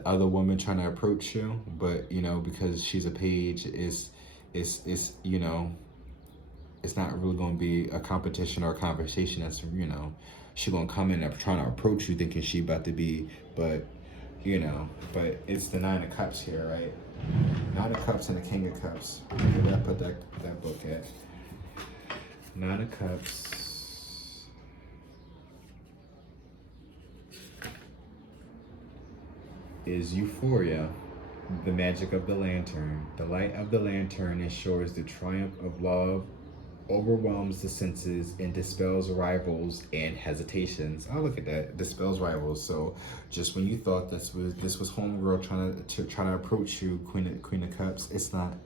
other woman trying to approach you? But, you know, because she's a page, it's you know, it's not really going to be a competition or a conversation that's, you know, she going to come in and trying to approach you thinking she about to be, but, you know, but it's the Nine of Cups here, right? Nine of Cups and the King of Cups. Where did I put that book at? Nine of Cups. Is Euphoria, the magic of the lantern. The light of the lantern ensures the triumph of love, overwhelms the senses, and dispels rivals and hesitations. Oh, look at that. Dispels rivals. So just when you thought this was homegirl trying to approach you, Queen of Cups, it's not.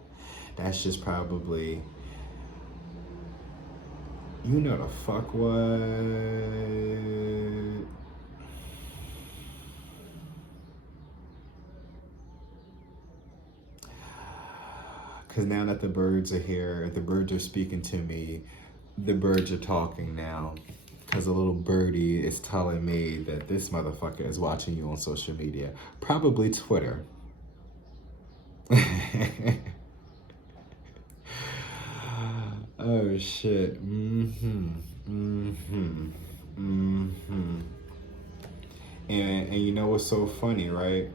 That's just probably, you know, the fuck what? Because now that the birds are here, the birds are speaking to me, the birds are talking now. Because a little birdie is telling me that this motherfucker is watching you on social media. Probably Twitter. Oh shit. And you know what's so funny, right?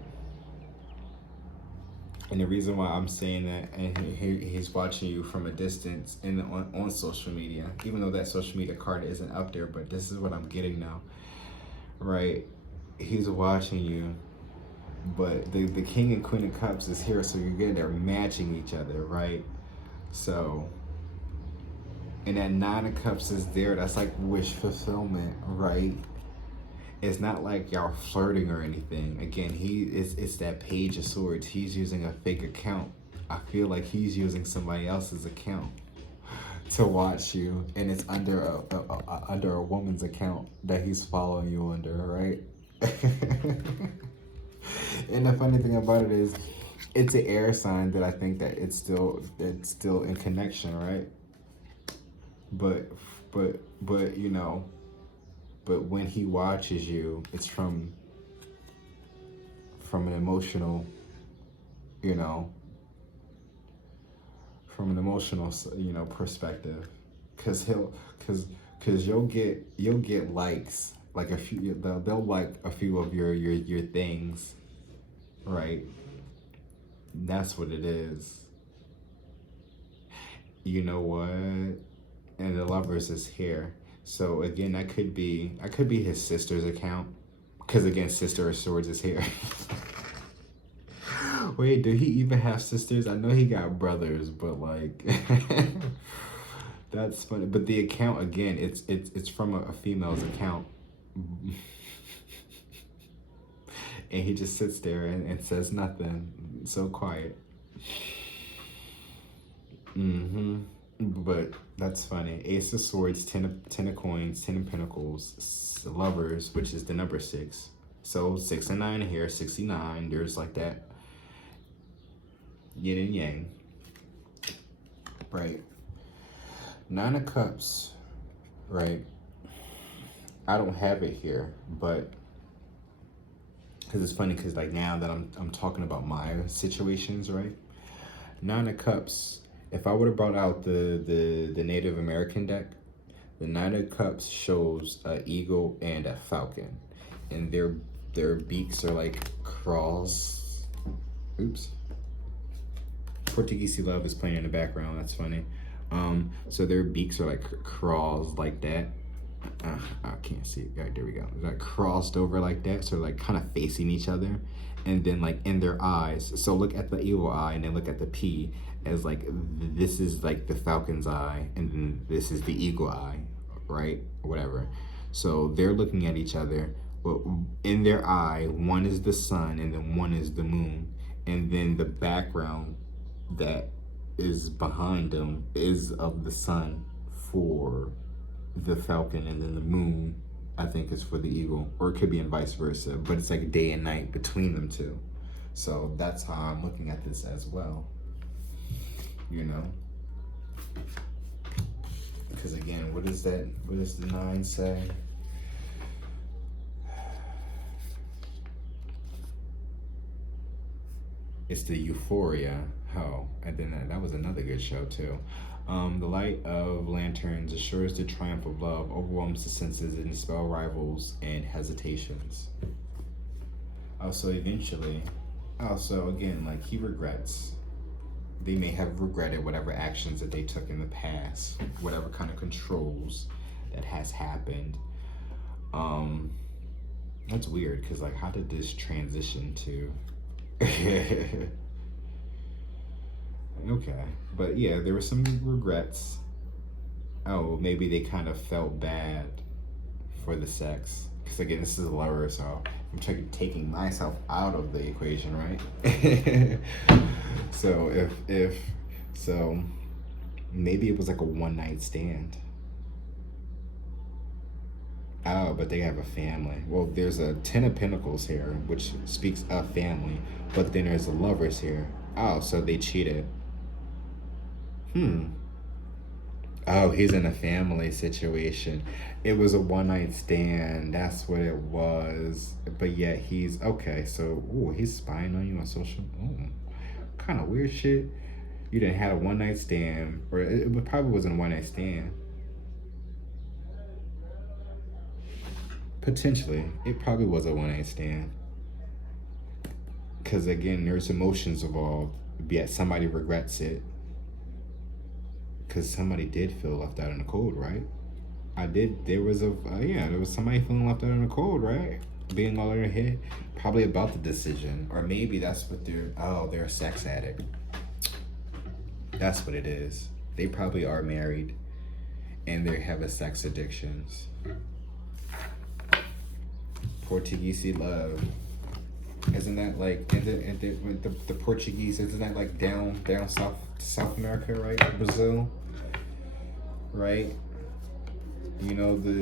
And the reason why I'm saying that, and he's watching you from a distance and on social media, even though that social media card isn't up there, but this is what I'm getting now, right? He's watching you, but the King and Queen of Cups is here, so you're getting there matching each other, right? So, and that Nine of Cups is there. That's like wish fulfillment, right? It's not like y'all flirting or anything. Again, it's that Page of Swords. He's using a fake account. I feel like he's using somebody else's account to watch you, and it's under a woman's account that he's following you under, right? And the funny thing about it is, it's an air sign that I think that it's still in connection, right? But you know. But when he watches you, it's from an emotional, you know, perspective, cause you'll get likes, like a few, they'll like a few of your things, right? That's what it is. You know what? And the Lovers is here. So again, that could be his sister's account, because again, Sister of Swords is here. Wait, do he even have sisters? I know he got brothers, but like, that's funny. But the account again, it's from a female's account, and he just sits there and says nothing, so quiet. But that's funny. Ace of Swords, ten of Coins, 10 of Pentacles, Lovers, which is the number 6. So 6 and 9 here, 69. There's like that yin and yang. Right. 9 of Cups, right? I don't have it here, but because it's funny, because like now that I'm talking about my situations, right? 9 of Cups. If I would have brought out the Native American deck, the 9 of Cups shows an eagle and a falcon, and their beaks are like claws. Oops. Portuguese Love is playing in the background. That's funny. So their beaks are like claws like that. I can't see it. Right, there we go. They're like crossed over like that, so like kind of facing each other, and then like in their eyes. So look at the evil eye, and then look at the P as like this is like the falcon's eye, and then this is the eagle eye, right? Whatever. So they're looking at each other, but in their eye, one is the sun, and then one is the moon, and then the background that is behind them is of the sun for the falcon, and then the moon I think is for the eagle, or it could be in vice versa, but it's like day and night between them two. So that's how I'm looking at this as well, you know, because again, what does the 9 say? It's the Euphoria. Oh, and then that was another good show too. The light of lanterns assures the triumph of love, overwhelms the senses, and dispel rivals and hesitations. Also, eventually, again, like he regrets. They may have regretted whatever actions that they took in the past, whatever kind of controls that has happened. That's weird, because like, how did this transition to? Okay, but yeah, there were some regrets. Oh, maybe they kind of felt bad for the sex, because again, this is a lover, so I'm taking myself out of the equation, right? So if so, maybe it was like a one-night stand. Oh, but they have a family. Well, there's a 10 of Pentacles here, which speaks of family, but then there's the Lovers here. Oh, so they cheated. Hmm. Oh, he's in a family situation. It was a one night stand. That's what it was. But yet he's okay. So, ooh, he's spying on you on social. Oh, kind of weird shit. You didn't have a one night stand, or it probably wasn't a one night stand. Potentially, it probably was a one night stand. Because again, there's emotions involved. Yet somebody regrets it. Because somebody did feel left out in the cold, right? I did. There was a yeah. There was somebody feeling left out in the cold, right? Being all in their head, probably about the decision, or maybe that's what they're. Oh, they're a sex addict. That's what it is. They probably are married, and they have a sex addictions. Portuguese love. Isn't that like with the Portuguese? Isn't that like down South America, right? Brazil, right? You know the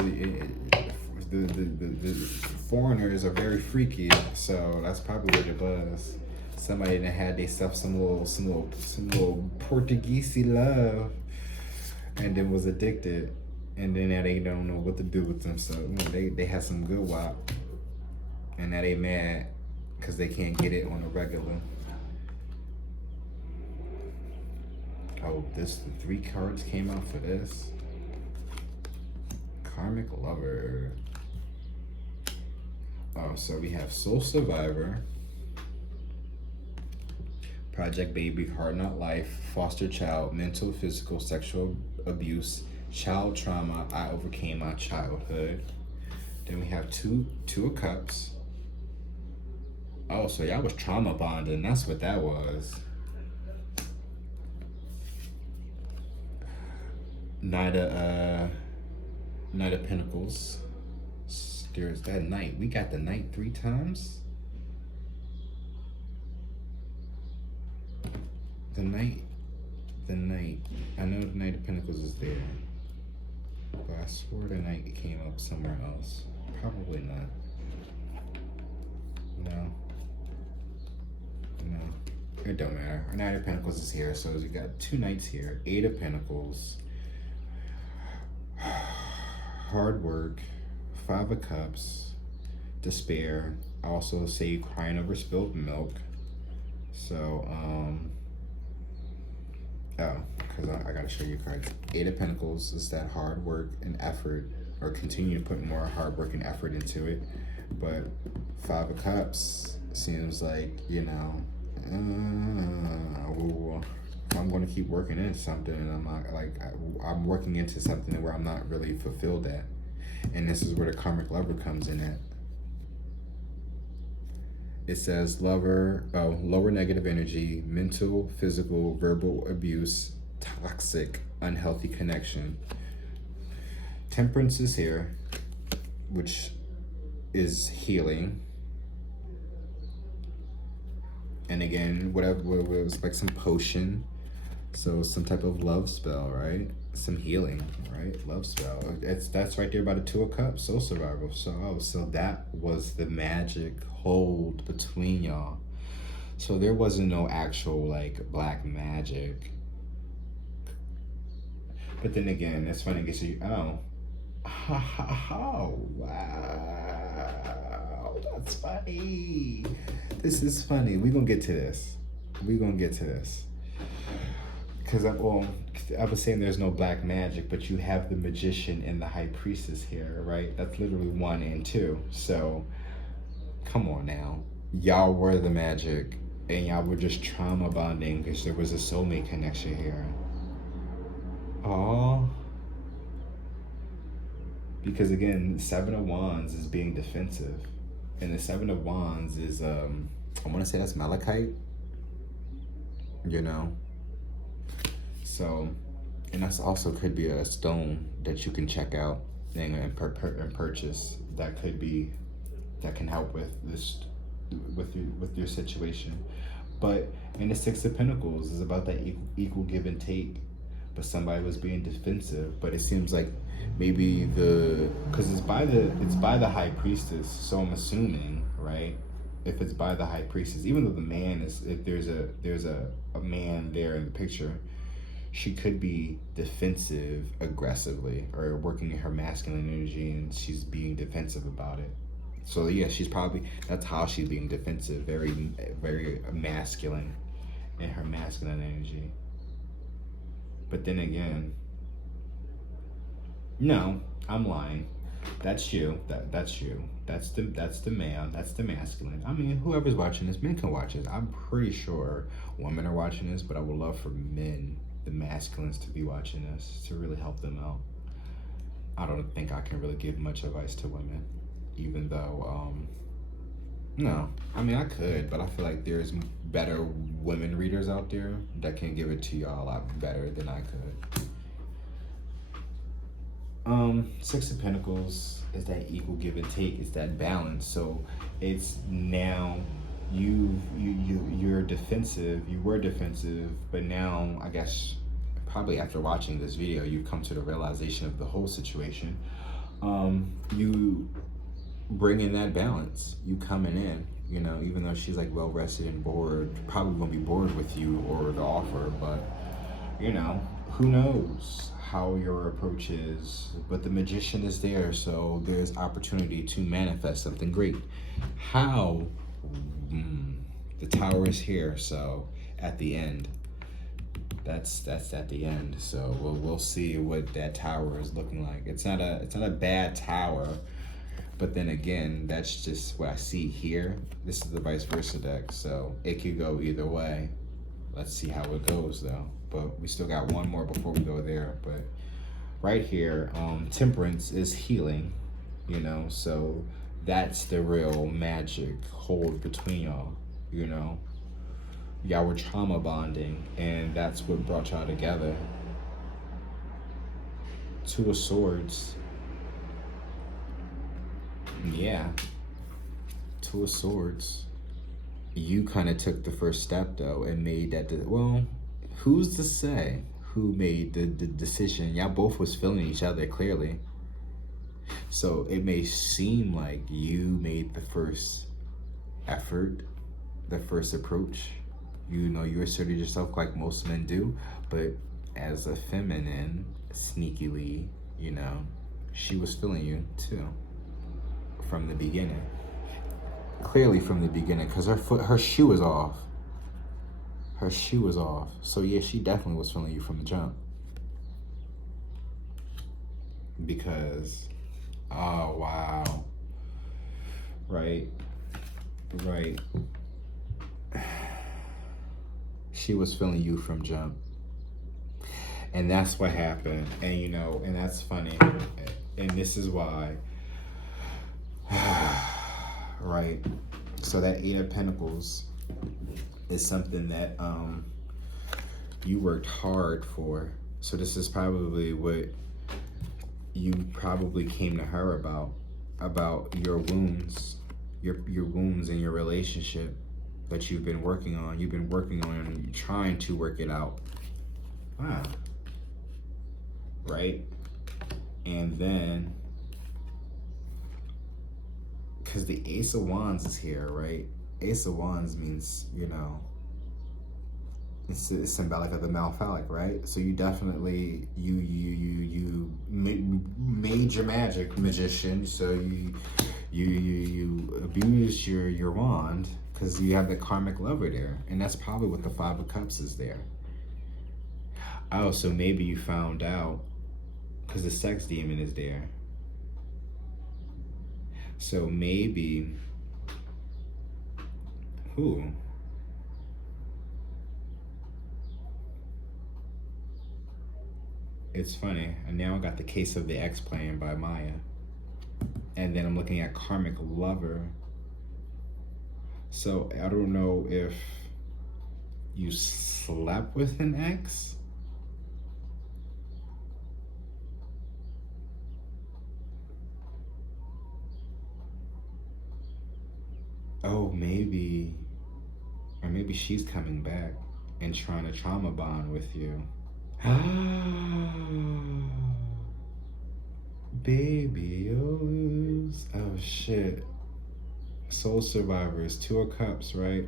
foreigners are very freaky, so that's probably what it was. Somebody that had they stuff some little Portuguese love, and then was addicted, and then now they don't know what to do with them. So you know, they had some good wop, and now they mad because they can't get it on a regular. Oh, the 3 cards came out for this. Karmic Lover. Oh, so we have Soul Survivor, Project Baby, Hard Not Life, Foster Child, Mental, Physical, Sexual Abuse, Child Trauma, I Overcame My Childhood. Then we have two of Cups. Oh, so y'all was trauma bonding. That's what that was. Knight of Pentacles. There's that Knight. We got the Knight 3 times. The Knight. I know the Knight of Pentacles is there, but I swore the Knight came up somewhere else. Probably not. No. It don't matter. Knight of Pentacles is here, so we got 2 Knights here. 8 of Pentacles. Hard work. 5 of Cups. Despair. I also say crying over spilled milk. So, because I gotta show you cards. 8 of Pentacles is that hard work and effort, or continue to put more hard work and effort into it. But 5 of Cups seems like, you know, if I'm going to keep working into something and I'm not like, I'm working into something where I'm not really fulfilled at. And this is where the Karmic Lover comes in at. It says lower negative energy, mental, physical, verbal abuse, toxic, unhealthy connection. Temperance is here, which is healing. And again, whatever it was, like some potion. So some type of love spell, right? Some healing, right? Love spell. That's right there by the 2 of Cups, Soul Survivor. So that was the magic hold between y'all. So there wasn't no actual like black magic. But then again, it's funny because oh, wow, that's funny. This is funny. We're gonna get to this. Because I was saying there's no black magic, but you have the Magician and the High Priestess here, right? That's literally 1 and 2. So, come on now. Y'all were the magic, and y'all were just trauma bonding because there was a soulmate connection here. Aww. Because again, 7 of Wands is being defensive. And the 7 of Wands is, I want to say that's Malachite. You know? So, and that's also could be a stone that you can check out and purchase. That can help with this, with your situation. But in the 6 of Pentacles is about that equal give and take. But somebody was being defensive. But it seems like maybe because it's by the High Priestess. So I'm assuming, right? If it's by the High Priestess, even though the man is, if there's a man there in the picture, she could be defensive aggressively, or working in her masculine energy and she's being defensive about it. So yeah, she's probably, that's how she's being defensive, very very masculine in her masculine energy. But then again, no, I'm lying. That's you. That's you. That's the man. That's the masculine. I mean, whoever's watching this, men can watch this. I'm pretty sure women are watching this, but I would love for men, the masculines, to be watching this to really help them out. I don't think I can really give much advice to women, even though no, I mean I could, but I feel like there's better women readers out there that can give it to y'all a lot better than I could. Six of Pentacles is that equal give and take, it's that balance. So it's now you're defensive, you were defensive, but now I guess probably after watching this video you've come to the realization of the whole situation. You bring in that balance, you coming in, you know, even though she's like well rested and bored, probably gonna be bored with you or the offer, but you know, who knows how your approach is. But the Magician is there, so there's opportunity to manifest something great. How? The Tower is here, so at the end, that's at the end. So we'll see what that tower is looking like. It's not a bad tower, but then again, that's just what I see here. This is the vice versa deck, so it could go either way. Let's see how it goes though. But we still got one more before we go there. But right here, Temperance is healing, you know, so that's the real magic hold between y'all, you know. Y'all were trauma bonding, and that's what brought y'all together. Two of Swords. Yeah. Two of Swords. You kind of took the first step though and made that, well, who's to say who made the decision? Y'all both was feeling each other clearly. So it may seem like you made the first effort, the first approach. You know, you asserted yourself like most men do, but as a feminine, sneakily, you know, she was feeling you too from the beginning. Clearly from the beginning, because her shoe was off. Her shoe was off. So yeah, she definitely was feeling you from the jump. Because, oh wow. Right. She was feeling you from jump. And that's what happened. And you know, and that's funny. And this is why. Right. So that Eight of Pentacles is something that you worked hard for. So this is probably what you probably came to her about your wounds, your wounds in your relationship that you've been working on. You've been working on and trying to work it out. Wow. Right? And then, because the Ace of Wands is here, right? Ace of Wands means, you know, it's symbolic of the male phallic, right? So you definitely, you made your magic, Magician. So you abused your wand because you have the karmic lover there. And that's probably what the Five of Cups is there. Oh, so maybe you found out because the sex demon is there. So maybe, who? It's funny, and now I got the Case of the X playing by Maya. And then I'm looking at Karmic Lover. So I don't know if you slept with an ex. Oh, maybe, or maybe she's coming back and trying to trauma bond with you. Baby, oh shit. Soul Survivors, Two of Cups, right?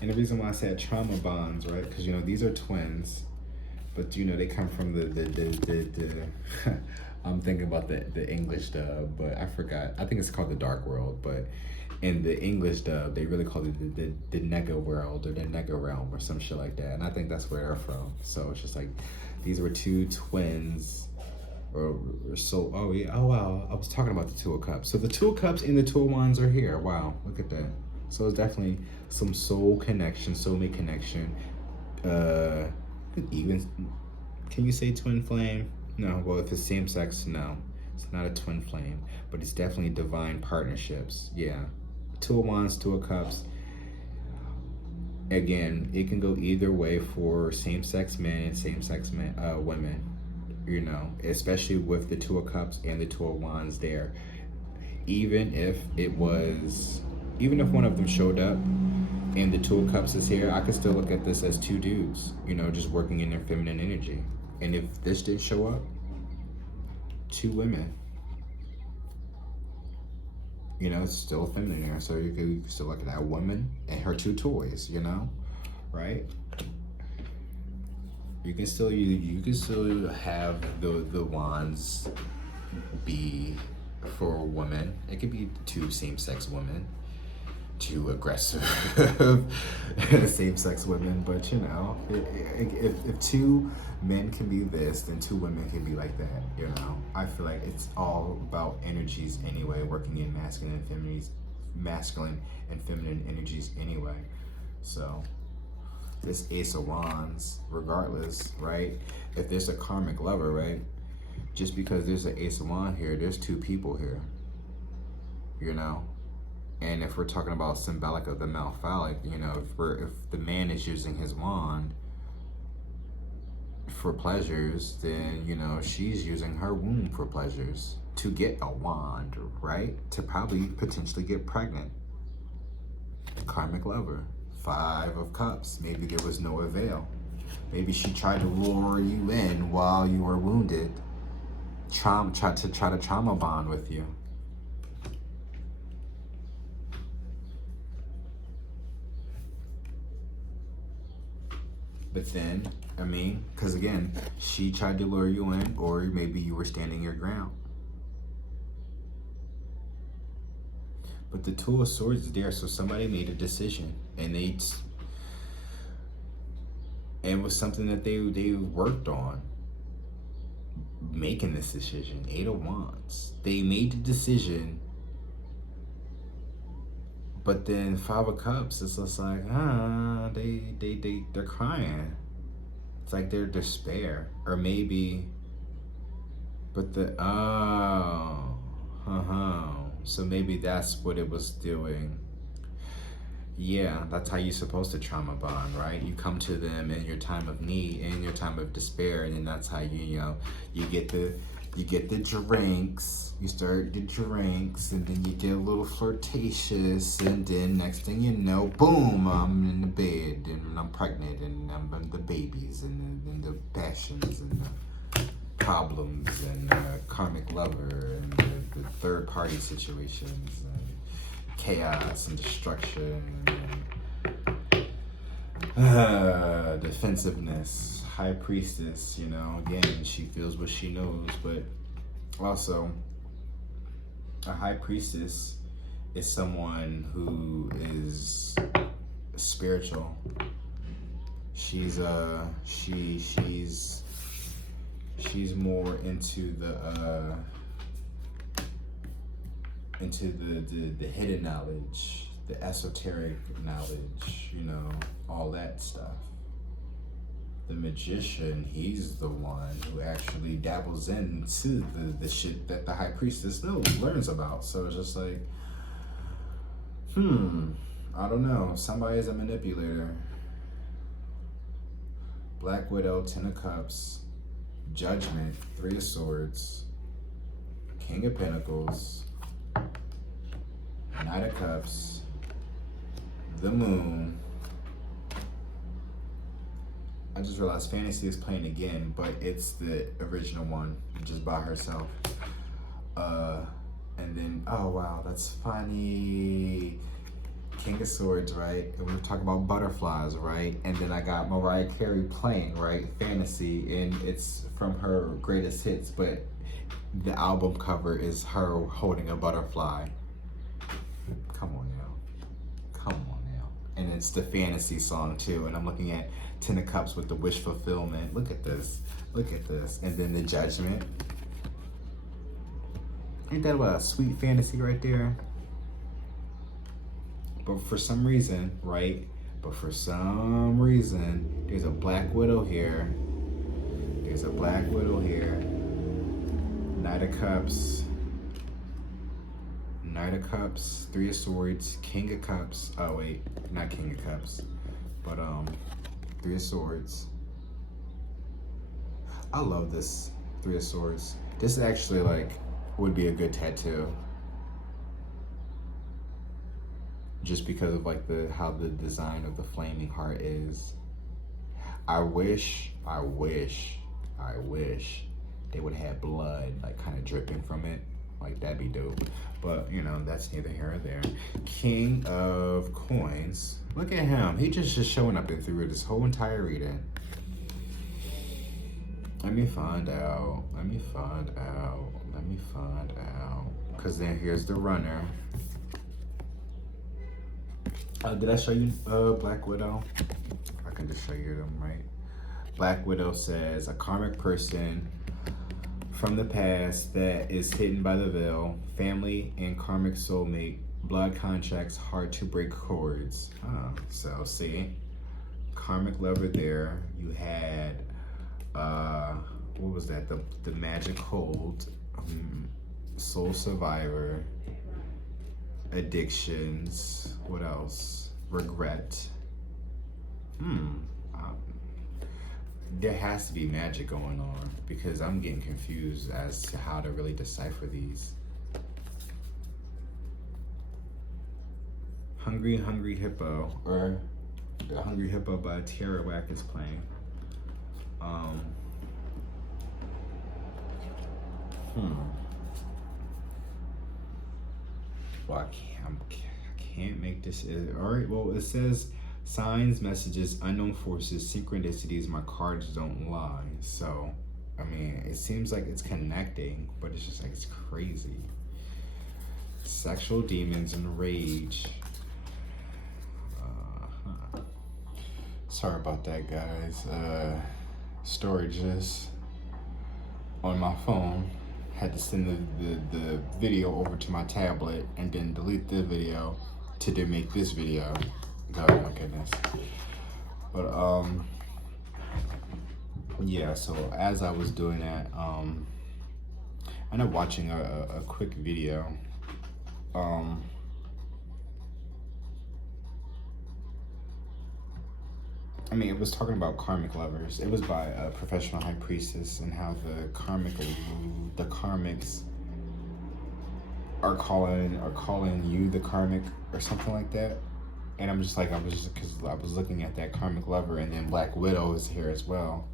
And the reason why I said trauma bonds, right? Because, you know, these are twins. But you know, they come from the I'm thinking about the English dub, but I forgot. I think it's called the Dark World, but in the English dub, they really call it the Nega World or the Nega Realm or some shit like that. And I think that's where they're from. So it's just like these were two twins. Or so. Oh yeah. Oh wow. I was talking about the Two of Cups. So the Two of Cups and the Two of Wands are here. Wow. Look at that. So it's definitely some soul connection, soulmate connection. Even can you say twin flame? No. Well, if it's same sex, no, it's not a twin flame, but it's definitely divine partnerships. Yeah. Two of Wands, Two of Cups. Again, it can go either way for same-sex men and same-sex women. You know, especially with the Two of Cups and the Two of Wands there. Even if one of them showed up and the Two of Cups is here, I could still look at this as two dudes, you know, just working in their feminine energy. And if this did show up, two women. You know, it's still feminine here, so you can still look at that woman and her two toys, you know, right? You can still have the wands be for women. It could be two same-sex women, two aggressive same-sex women. But you know, if two men can be this, then two women can be like that. You know, I feel like it's all about energies anyway, working in masculine and feminine energies anyway. So this Ace of Wands, regardless, right? If there's a karmic lover, right? Just because there's an Ace of Wands here, there's two people here, you know? And if we're talking about symbolic of the male phallic, you know, if the man is using his wand for pleasures, then, you know, she's using her womb for pleasures to get a wand, right? To probably potentially get pregnant. Karmic lover. Five of Cups. Maybe there was no avail. Maybe she tried to lure you in while you were wounded. Try to trauma bond with you. But then, I mean, because again, she tried to lure you in, or maybe you were standing your ground. But the Two of Swords is there, so somebody made a decision, and it was something that they worked on, making this decision. Eight of Wands. They made the decision, but then Five of Cups, it's just like, they're crying. It's like they're despair, or maybe, but so maybe that's what it was doing. Yeah, that's how you're supposed to trauma bond, right? You come to them in your time of need, in your time of despair, and then that's how you get the drinks. You start the drinks, and then you get a little flirtatious, and then next thing you know, boom, I'm in the bed, and I'm pregnant, and I'm the babies, and the passions, and the problems, and the karmic lover, and the third party situations, and chaos and destruction, and defensiveness. High Priestess, you know, again, she feels what she knows, but also a High Priestess is someone who is spiritual. She's more into the hidden knowledge, the esoteric knowledge, you know, all that stuff. The Magician, he's the one who actually dabbles into the shit that the High Priestess learns about. So it's just like, I don't know. Somebody is a manipulator. Black Widow, Ten of Cups, Judgment, Three of Swords, King of Pentacles, Knight of Cups, the Moon. I just realized Fantasy is playing again, but it's the original one, just by herself. And then, oh wow, that's funny. King of Swords, right? And we were talking about butterflies, right? And then I got Mariah Carey playing, right? Fantasy, and it's from her greatest hits, but the album cover is her holding a butterfly. Come on now. Come on now. And it's the fantasy song too. And I'm looking at Ten of Cups with the wish fulfillment. Look at this. Look at this. And then the Judgment. Ain't that what a sweet fantasy right there? But for some reason, right? But for some reason, there's a Black Widow here. There's a Black Widow here. Knight of Cups. Knight of Cups, Three of Swords, King of Cups. Oh wait, not King of Cups, but Three of Swords. I love this Three of Swords. This actually like would be a good tattoo. Just because of like how the design of the flaming heart is. I wish they would have blood like kind of dripping from it. Like that'd be dope. But you know, that's neither here or there. King of Coins. Look at him. He just showing up and through this whole entire reading. Let me find out. Let me find out. Let me find out. Cause then here's the runner. Did I show you Black Widow? I can just show you them, right? Black Widow says, a karmic person from the past that is hidden by the veil, family and karmic soulmate, blood contracts, hard to break cords. So see, karmic lover there. You had, what was that? The magic hold, soul survivor, addictions, what else? Regret. There has to be magic going on because I'm getting confused as to how to really decipher these. Hungry Hippo, or The Hungry Hippo by Tierra Whack is playing. Well, I can't make this. All right, well, it says signs, messages, unknown forces, synchronicities, my cards don't lie. So, I mean, it seems like it's connecting, but it's just like, it's crazy. Sexual demons and rage. Sorry about that, guys. Storage is on my phone. Had to send the video over to my tablet and then delete the video to make this video. God, my goodness. But yeah, so as I was doing that, I ended up watching a quick video. I mean, it was talking about karmic lovers. It was by a professional high priestess and how the karmics are calling you the karmic or something like that. And I'm just like, because I was looking at that karmic lover, and then Black Widow is here as well.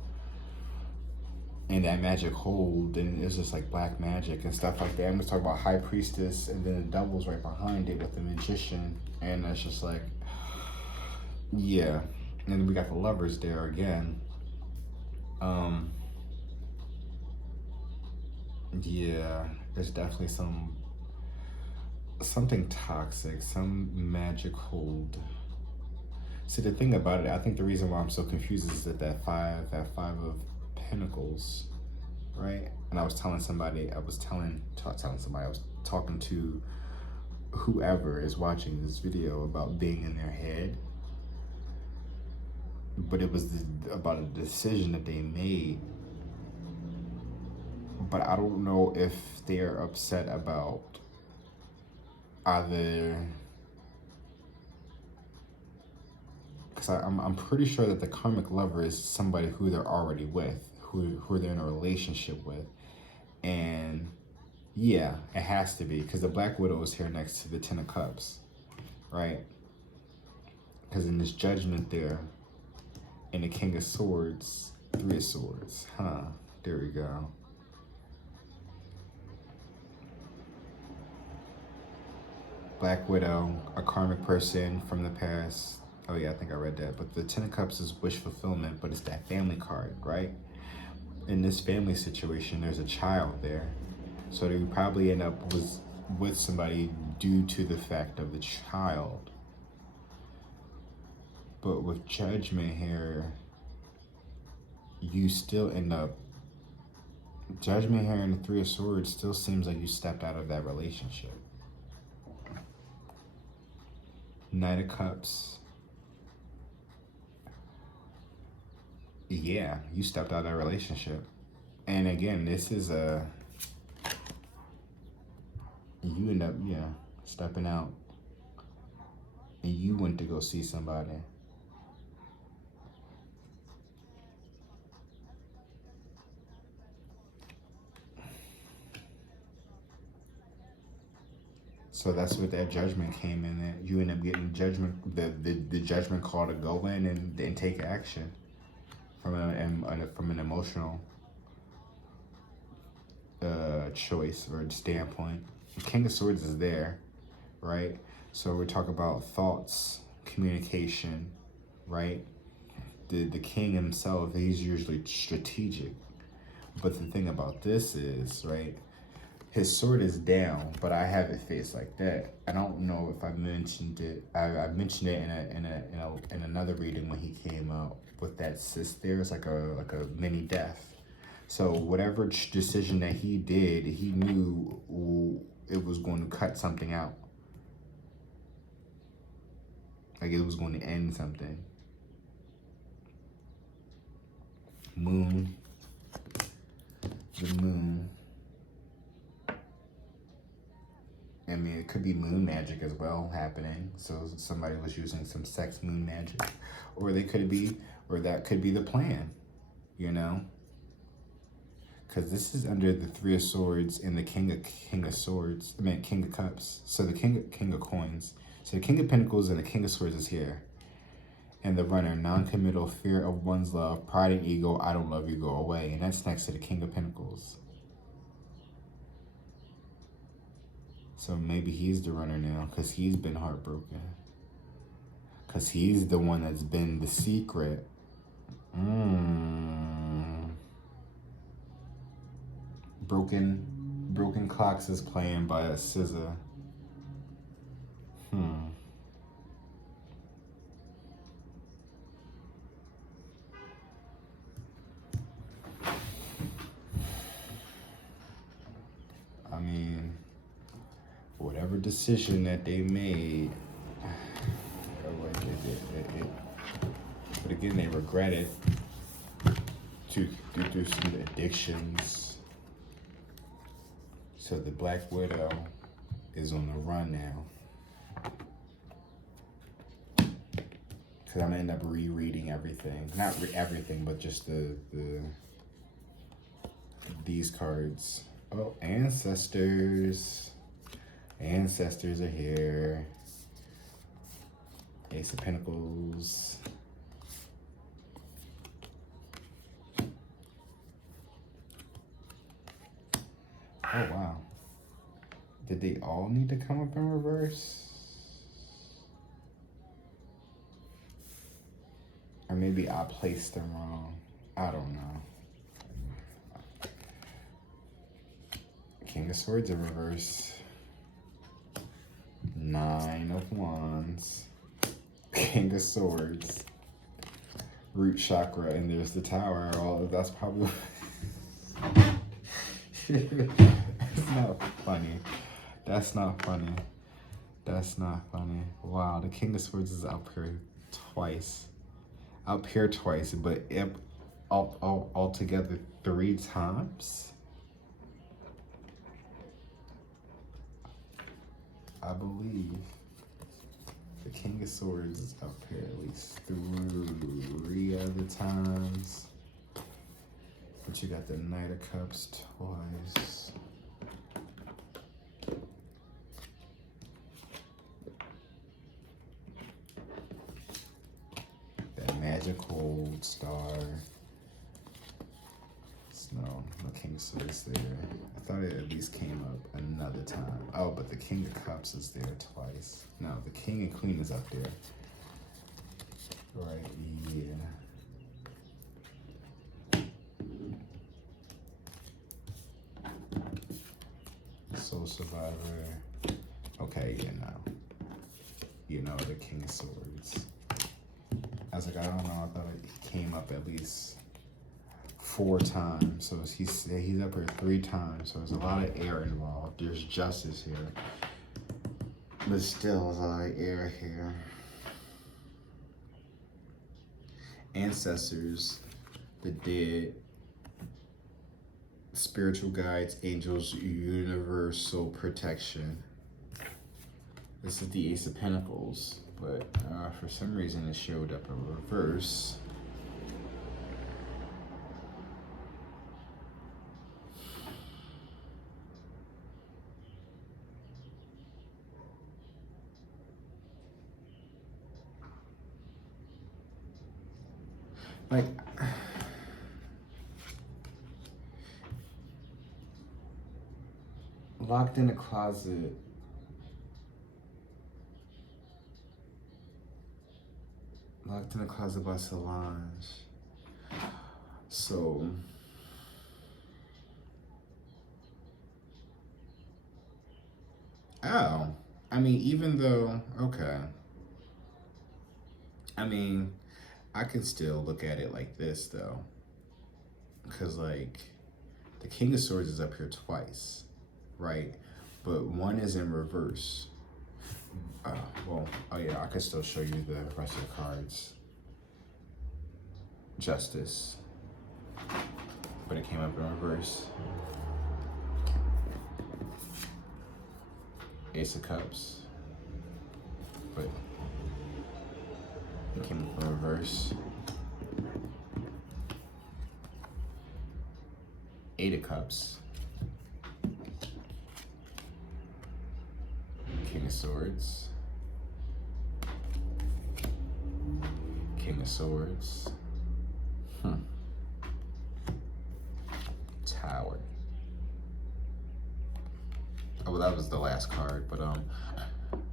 And that magic hold, and it's just like black magic and stuff like that. I'm just talking about high priestess, and then the devil's right behind it with the magician. And it's just like, yeah. And then we got the lovers there again. Yeah, there's definitely something toxic, some magic hold. See, the thing about it, I think the reason why I'm so confused is that five of pentacles, right? And I was telling somebody, I was talking to whoever is watching this video about being in their head. But it was about a decision that they made. But I don't know if they're upset about either, because I'm pretty sure that the karmic lover is somebody who they're already with, who they're in a relationship with. And yeah, it has to be, because the Black Widow is here next to the Ten of Cups, right? Because in this Judgment there, and the King of Swords, Three of Swords. There we go. Black Widow, a karmic person from the past. Oh yeah, I think I read that. But the Ten of Cups is wish fulfillment, but it's that family card, right? In this family situation, there's a child there. So they would probably end up with somebody due to the fact of the child. But with Judgment here, you still end up, Judgment here and the Three of Swords still seems like you stepped out of that relationship. Knight of Cups. Yeah, you stepped out of that relationship. And again, this is you end up, yeah, stepping out. And you went to go see somebody. So that's what that judgment came in at. You end up getting judgment, the judgment call to go in and take action from an emotional choice or standpoint. The King of Swords is there, right? So we're talking about thoughts, communication, right? The king himself, he's usually strategic. But the thing about this is, right, his sword is down, but I have it faced like that. I don't know if I mentioned it. I mentioned it in another reading when he came out with that cyst there. It's like a mini death. So whatever decision that he did, he knew it was going to cut something out. Like it was going to end something. Moon. The moon. I mean, it could be moon magic as well happening. So somebody was using some sex moon magic. Or that could be the plan, you know? Because this is under the Three of Swords and the King of Swords. I mean, King of Cups. So the King of Coins. So the King of Pentacles and the King of Swords is here. And the Runner, non-committal, fear of one's love, pride and ego, I don't love you, go away. And that's next to the King of Pentacles. So maybe he's the Runner now because he's been heartbroken. Because he's the one that's been the secret. Broken Clocks is playing by a SZA. I mean, whatever decision that they made, but again, they regret it through some addictions. So the Black Widow is on the run now. Because I'm going to end up rereading everything. Not everything, but just these cards. Oh, Ancestors. Ancestors are here. Ace of Pentacles. Oh, wow. Did they all need to come up in reverse? Or maybe I placed them wrong. I don't know. King of Swords in reverse. Nine of Wands. King of Swords. Root chakra, and there's the Tower. All of that's probably... It's not funny. That's not funny. That's not funny. Wow, the King of Swords is up here twice. Up here twice, but all together 3 times. I believe the King of Swords is up here at least 3 other times. But you got the Knight of Cups twice. That Magic Hold Star. No, no King of Swords there. I thought it at least came up another time. Oh, but the King of Cups is there twice. No, the King and Queen is up there. Right, yeah. Soul Survivor. Okay, the King of Swords. I was like, I don't know, I thought it came up at least 4 times. So he's up here 3 times. So there's a lot of air involved. There's justice here. But still, there's a lot of air here. Ancestors, the dead, spiritual guides, angels, universal protection. This is the Ace of Pentacles, but for some reason it showed up in reverse. Like, locked in a closet. Locked in a closet by Solange. So, oh, I mean, even though, okay. I mean, I could still look at it like this though. Because like, the King of Swords is up here twice, right? But one is in reverse. Well, oh yeah, I could still show you the rest of the cards. Justice. But it came up in reverse. Ace of Cups. But it came up in reverse. 8 of Cups. King of Swords. King of Swords. Tower. Oh, well, that was the last card, but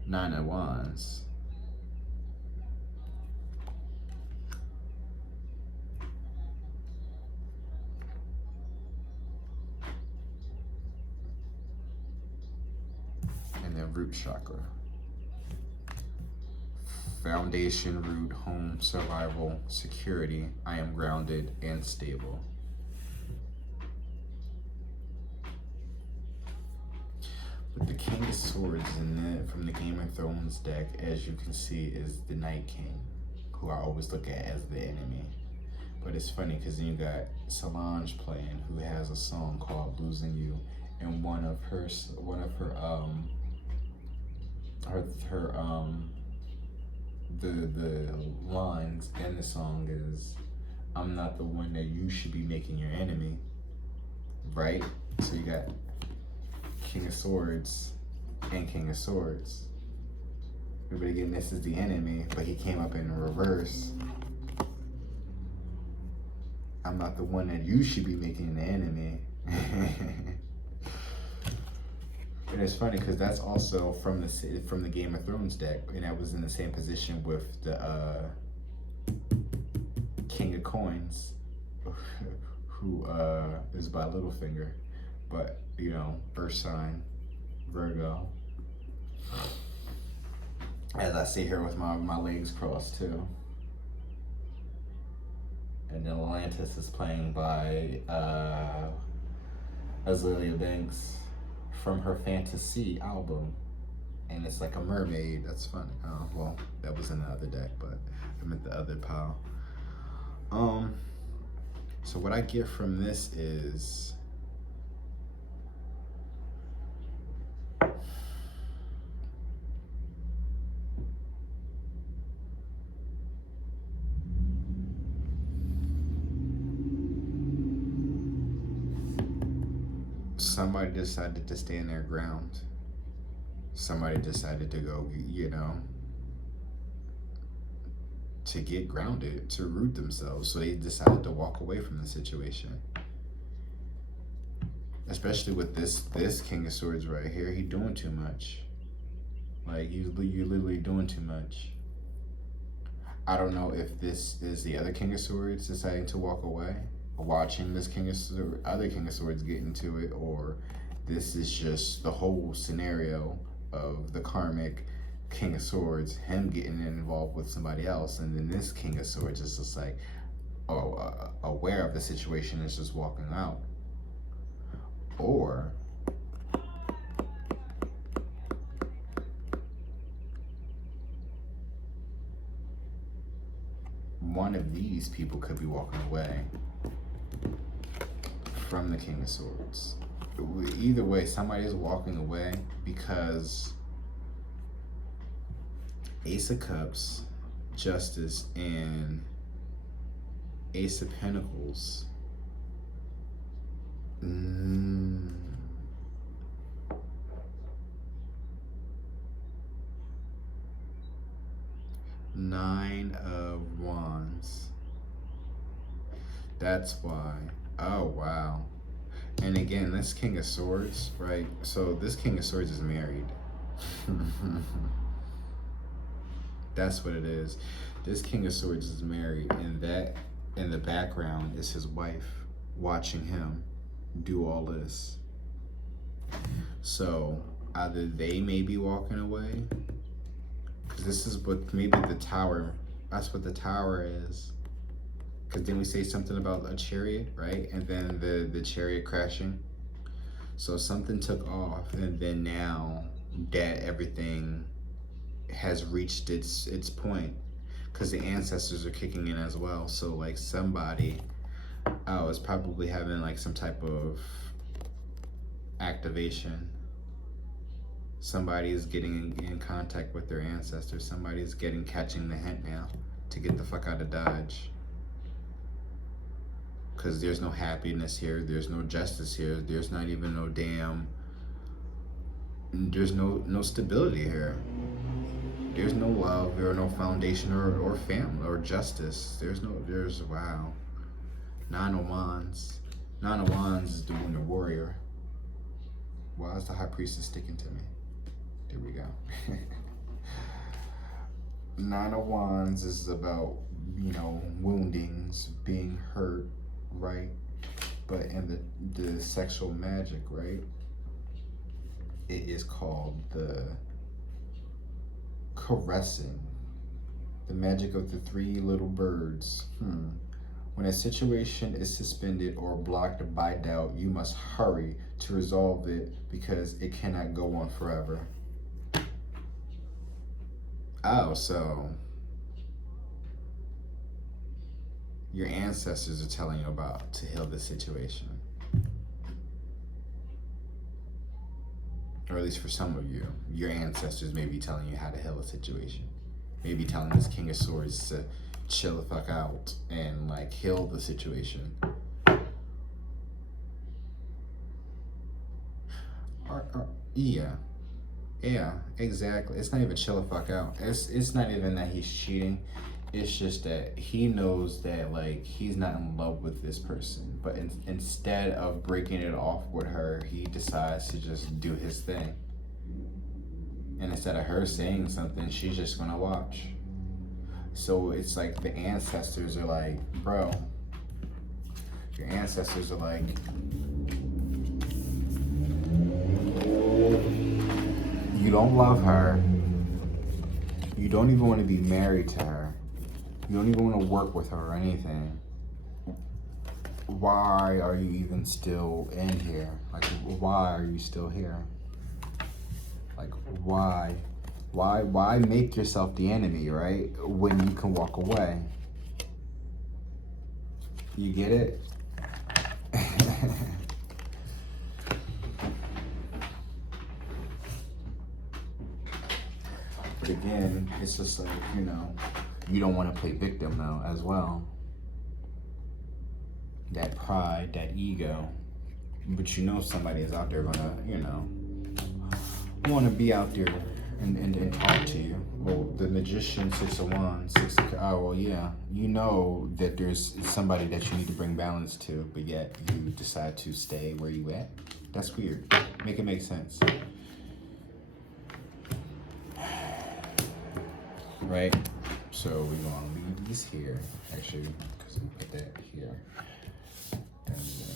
9 of Wands. And then root chakra. Foundation, root, home, survival, security. I am grounded and stable. But the King of Swords from the Game of Thrones deck, as you can see, is the Night King, who I always look at as the enemy. But it's funny because then you got Solange playing, who has a song called "Losing You," and one of her the lines in the song is, "I'm not the one that you should be making your enemy," right? So you got King of Swords and King of Swords. But again, this is the enemy, but he came up in reverse. I'm not the one that you should be making the enemy. And it's funny because that's also from the Game of Thrones deck, and that was in the same position with the King of Coins, who is by Littlefinger, but you know, Earth sign, Virgo. As I sit here with my legs crossed too. And then Atlantis is playing by Azealia Banks from her Fantasy album. And it's like a mermaid. That's funny. Oh, well, that was in the other deck, but I meant the other pile. So what I get from this is somebody decided to stand their ground. Somebody decided to go, you know, to get grounded, to root themselves. So they decided to walk away from the situation. especially with this King of Swords right here. He doing too much. Like, you're literally doing too much. I don't know if this is the other King of Swords deciding to walk away, watching this other King of Swords get into it, or this is just the whole scenario of the karmic King of Swords, him getting involved with somebody else, and then this King of Swords is just like, aware of the situation, is just walking out. Or one of these people could be walking away from the King of Swords. Either way, somebody is walking away because Ace of Cups, Justice, and Ace of Pentacles. Nine of Wands. That's why. Oh, wow. And again, this King of Swords, right? So this King of Swords is married. That's what it is. This King of Swords is married, and that in the background is his wife watching him do all this. So either they may be walking away, because this is what maybe the Tower, that's what the Tower is. Because then we say something about a chariot, right? And then the chariot crashing. So something took off, and then now that everything has reached its point, because the ancestors are kicking in as well. So like somebody is probably having like some type of activation. Somebody is getting in contact with their ancestors. Somebody is catching the hint now to get the fuck out of Dodge. Because there's no happiness here. There's no justice here. There's not even no damn... There's no stability here. There's no love or no foundation or family or justice. Wow. Nine of Wands. Nine of Wands is the Winter Warrior. Why is the High Priestess sticking to me? There we go. Nine of Wands is about, woundings, being hurt, right? But in the sexual magic, right? It is called the caressing. The magic of the three little birds. When a situation is suspended or blocked by doubt, you must hurry to resolve it because it cannot go on forever. Oh, so your ancestors are telling you about to heal the situation. Or at least for some of you, your ancestors may be telling you how to heal a situation. Maybe telling this King of Swords to chill the fuck out and like heal the situation. Yeah, exactly. It's not even chill the fuck out. It's not even that he's cheating. It's just that he knows that like he's not in love with this person, but instead of breaking it off with her, he decides to just do his thing. And instead of her saying something, she's just gonna watch. So it's like the ancestors are like, bro, your ancestors are like, you don't love her. You don't even want to be married to her. You don't even want to work with her or anything. Why are you even still in here? Like, why are you still here? Like, why? Why make yourself the enemy, right? When you can walk away. You get it? But again, it's just like, you don't want to play victim though as well. That pride, that ego. But somebody is out there gonna, want to be out there and talk to you. Well, the magician, Six of Wands, oh, well, yeah. You know that there's somebody that you need to bring balance to, but yet you decide to stay where you at. That's weird. Make it make sense. Right? So we're going to leave these here, actually, because we put that here. And then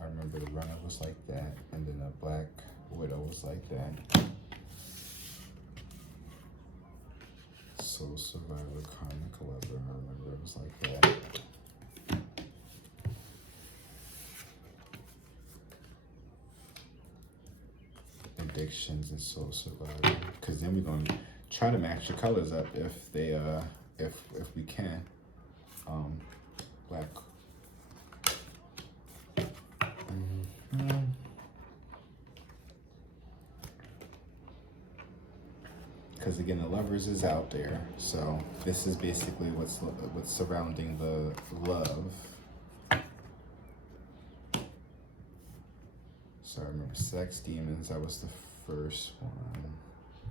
I remember the runner was like that, and then the Black Widow was like that. Soul Survivor, Karmic Lover, I remember it was like that. Addictions and Soul Survivor, because then we're going to try to match the colors up if they if we can. Black. Because again, the Lovers is out there, so this is basically what's surrounding the love. So I remember Sex Demons, that was the first one.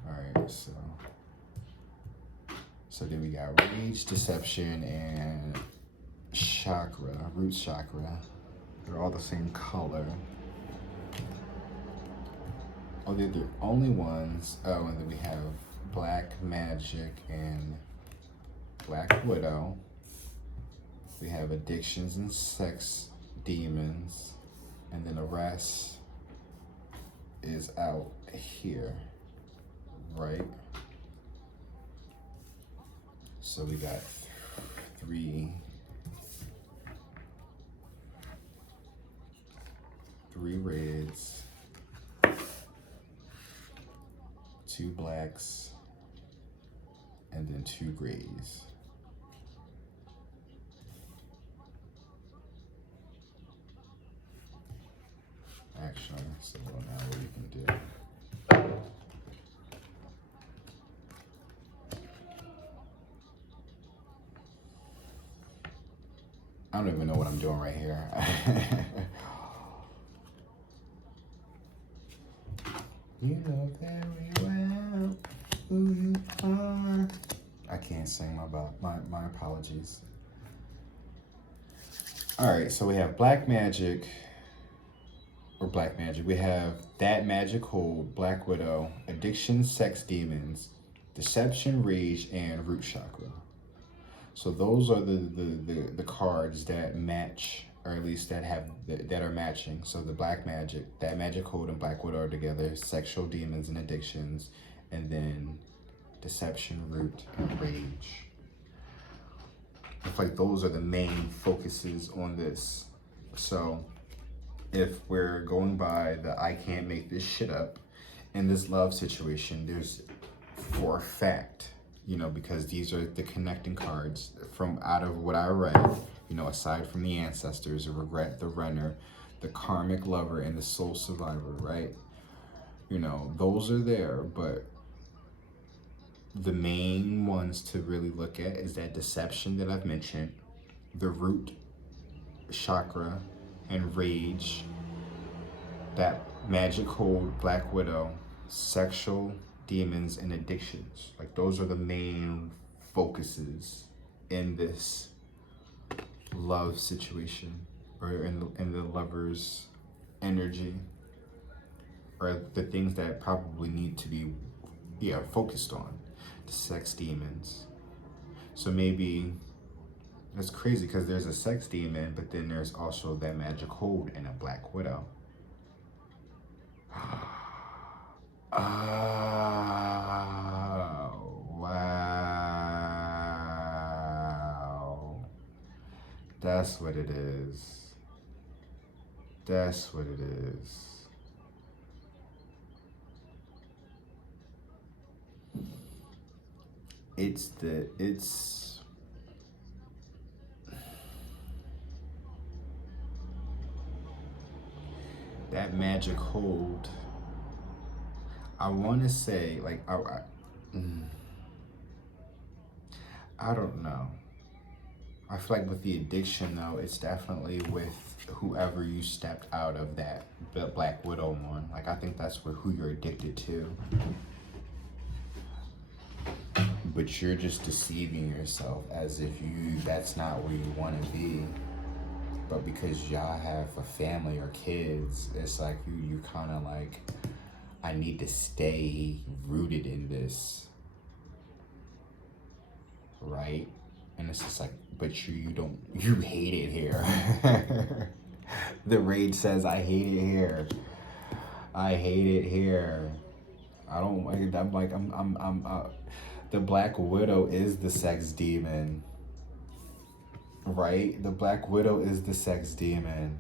Alright, so then we got Rage, Deception, and Chakra, Root Chakra. They're all the same color. Oh, they're the only ones. Oh, and then we have Black Magic and Black Widow. We have Addictions and Sex Demons. And then the rest is out here, right? So we got three reds, 2 blacks, and then 2 grays. Actually, so now what we can do. I don't even know what I'm doing right here. You know very well who you are. I can't sing my apologies. All right, so we have Black Magic. We have That Magic Hold, Black Widow, Addiction, Sex Demons, Deception, Rage, and Root Chakra. So those are the cards that match, or at least that are matching. So the Black Magic, That Magic Hold, and Black Widow are together. Sexual Demons and Addictions, and then Deception, Root, and Rage. I feel like those are the main focuses on this. So if we're going by the I can't make this shit up in this love situation, there's for a fact, you know, because these are the connecting cards from out of what I read, you know, aside from the ancestors, the regret, the runner, the karmic lover, and the soul survivor, right? You know, those are there, but the main ones to really look at is that deception that I've mentioned, the root chakra, and rage, that magic hold, Black Widow, sexual demons, and addictions. Like those are the main focuses in this love situation, or in the lover's energy, or the things that probably need to be focused on. The sex demons. So maybe that's crazy because there's a sex demon, but then there's also that magic hold and a Black Widow. Oh, wow. That's what it is. That's what it is. It's that magic hold. I want to say, like, I don't know. I feel like with the addiction though, it's definitely with whoever you stepped out of that Black Widow one. Like I think that's who you're addicted to. But you're just deceiving yourself as if that's not where you want to be. But because y'all have a family or kids, it's like you kind of like, I need to stay rooted in this, right? And it's just like, but you hate it here. The rage says, I hate it here. I hate it here. The Black Widow is the sex demon, right? The Black Widow is the sex demon.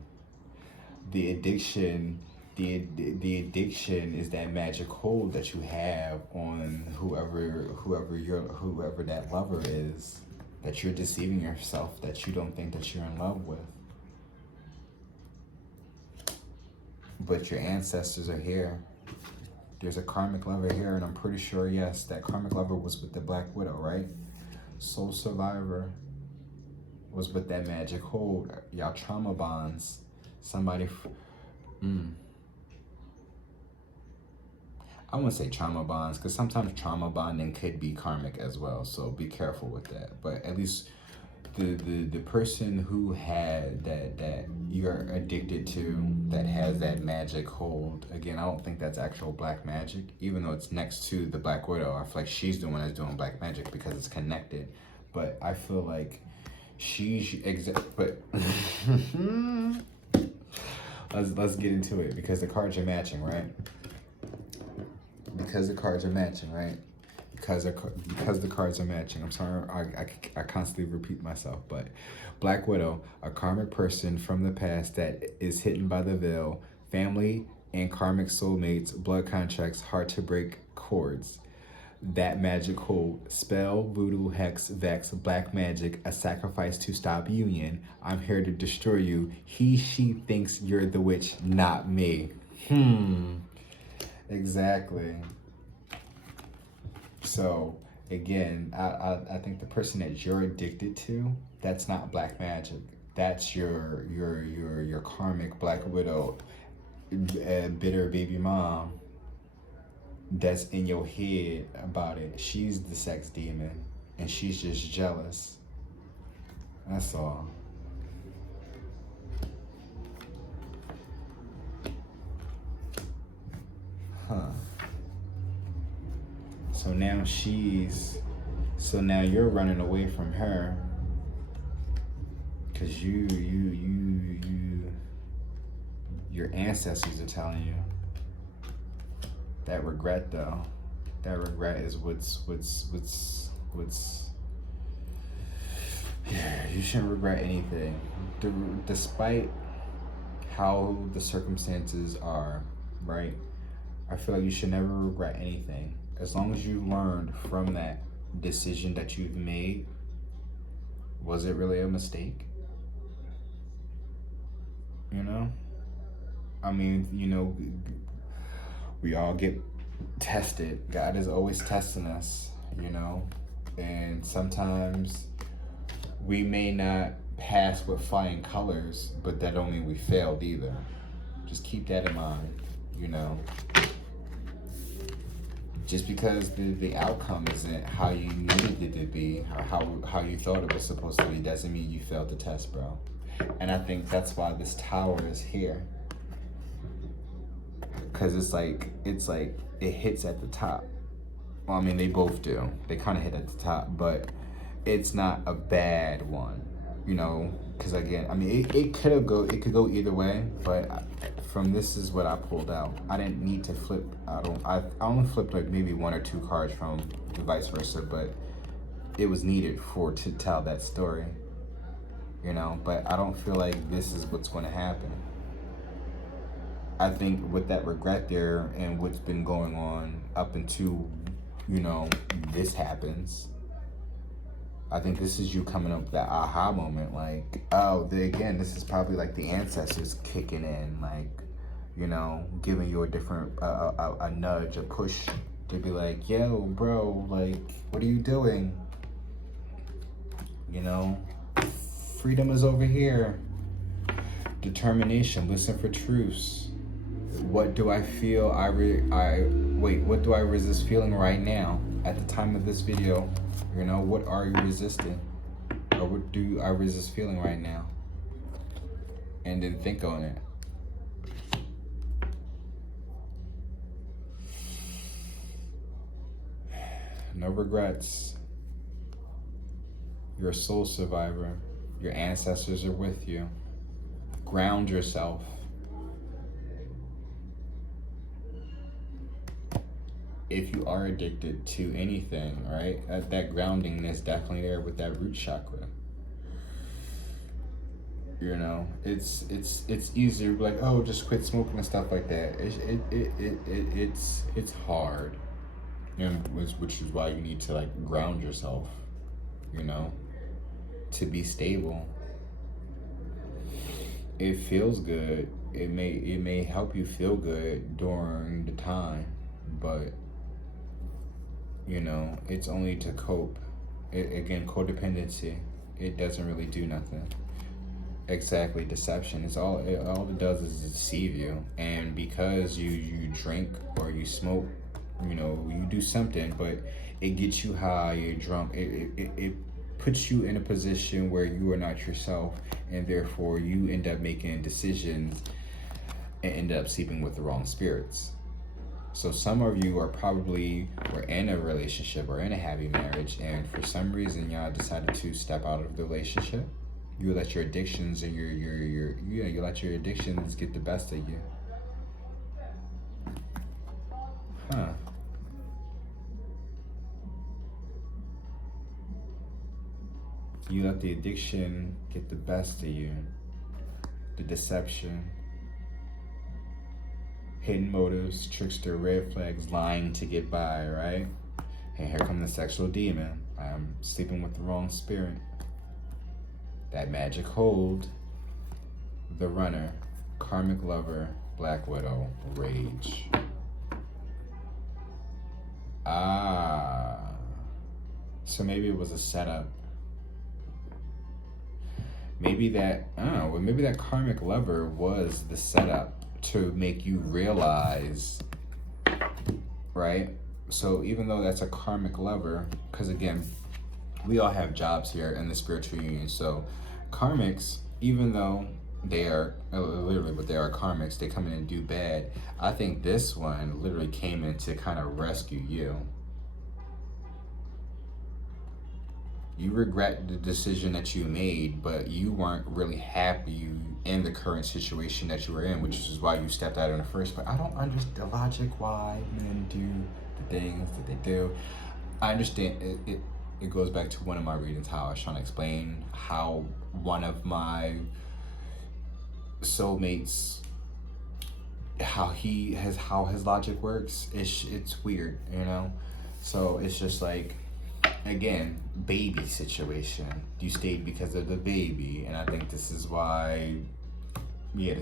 The addiction is that magic hold that you have on whoever that lover is, that you're deceiving yourself, that you don't think that you're in love with. But your ancestors are here. There's a karmic lover here, and I'm pretty sure, yes, that karmic lover was with the Black Widow, right? Soul Survivor was with that magic hold. Y'all trauma bonds. Somebody, I wouldn't say trauma bonds, because sometimes trauma bonding could be karmic as well, so be careful with that. But at least the person who had that you're addicted to, that has that magic hold, again, I don't think that's actual black magic, even though it's next to the Black Widow. I feel like she's the one that's doing black magic because it's connected. But I feel like but let's get into it, because the cards are matching, right? Because the cards are matching, right? Because the cards are matching. I'm sorry, I constantly repeat myself, but Black Widow, a karmic person from the past that is hidden by the veil, family and karmic soulmates, blood contracts, hard to break cords. That magic hold, spell, voodoo, hex, vex, black magic, a sacrifice to stop union. I'm here to destroy you. He, she thinks you're the witch, not me. Exactly. So again, I think the person that you're addicted to, that's not black magic. That's your karmic Black Widow, bitter baby mom that's in your head about it. She's the sex demon, and she's just jealous. That's all. So now you're running away from her, because your ancestors are telling you. That regret though, that regret is what's you shouldn't regret anything. Despite how the circumstances are, right? I feel like you should never regret anything. As long as you learned from that decision that you've made, was it really a mistake? You know? I mean, you know, we all get tested. God is always testing us, you know? And sometimes we may not pass with flying colors, but that don't mean we failed either. Just keep that in mind, you know? Just because the outcome isn't how you needed it to be, or how you thought it was supposed to be, doesn't mean you failed the test, bro. And I think that's why this tower is here. Because it's like it hits at the top. Well, I mean, they both do. They kind of hit at the top, but it's not a bad one, you know? Because again, I mean, it could go either way, but from this is what I pulled out. I didn't need to flip. I only flipped like maybe 1 or 2 cards from the vice versa, but it was needed to tell that story, you know? But I don't feel like this is what's going to happen. I think with that regret there and what's been going on up until, you know, this happens, I think this is you coming up with that aha moment, like, oh, again, this is probably like the ancestors kicking in, like, you know, giving you a different, a nudge, a push to be like, yo, bro, like, what are you doing? You know, Freedom is over here. Determination. Listen for truths. What do I feel? What do I resist feeling right now at the time of this video? You know, what are you resisting? Or what do I resist feeling right now? And then think on it. No regrets. You're a soul survivor. Your ancestors are with you. Ground yourself. If you are addicted to anything, right? That grounding is definitely there with that root chakra. You know, it's easier to be like, oh, just quit smoking and stuff like that. It's hard, and which is why you need to like ground yourself. You know, to be stable. It feels good. It may help you feel good during the time, but you know, it's only to cope. Again, codependency. It doesn't really do nothing. Exactly, deception. All it does is deceive you. And because you drink or you smoke, you know, you do something, but it gets you high, you're drunk. It puts you in a position where you are not yourself, and therefore you end up making decisions and end up sleeping with the wrong spirits. So some of you are probably were in a relationship or in a happy marriage, and for some reason y'all decided to step out of the relationship. You let your addictions and you let your addictions get the best of you. Huh. You let the addiction get the best of you. The deception. Hidden motives, trickster, red flags, lying to get by, right? And here comes the sexual demon. I'm sleeping with the wrong spirit. That magic hold, the runner, karmic lover, black widow, rage. So maybe it was a setup. Maybe that, I don't know, maybe that karmic lover was the setup to make you realize, right? So even though that's a karmic lover, because again, we all have jobs here in the spiritual union. So karmics, even though they are literally, but they are karmics, they come in and do bad. I think this one literally came in to kind of rescue you. You regret the decision that you made, but you weren't really happy in the current situation that you were in, which is why you stepped out in the first place. I don't understand the logic why men do the things that they do. I understand it goes back to one of my readings, how I was trying to explain how one of my soulmates, how his logic works. It's weird, you know? So it's just like, again, baby situation. You stayed because of the baby, and I think this is why we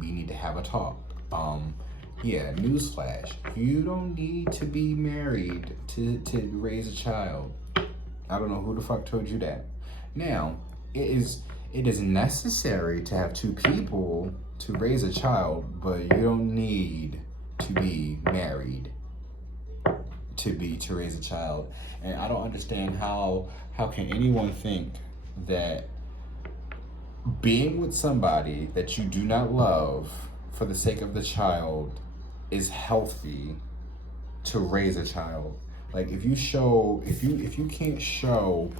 need to have a talk. Newsflash. You don't need to be married to raise a child. I don't know who the fuck told you that. Now, it is necessary to have two people to raise a child, but you don't need to be married to raise a child. And I don't understand how can anyone think that being with somebody that you do not love for the sake of the child is healthy to raise a child. Like if you can't show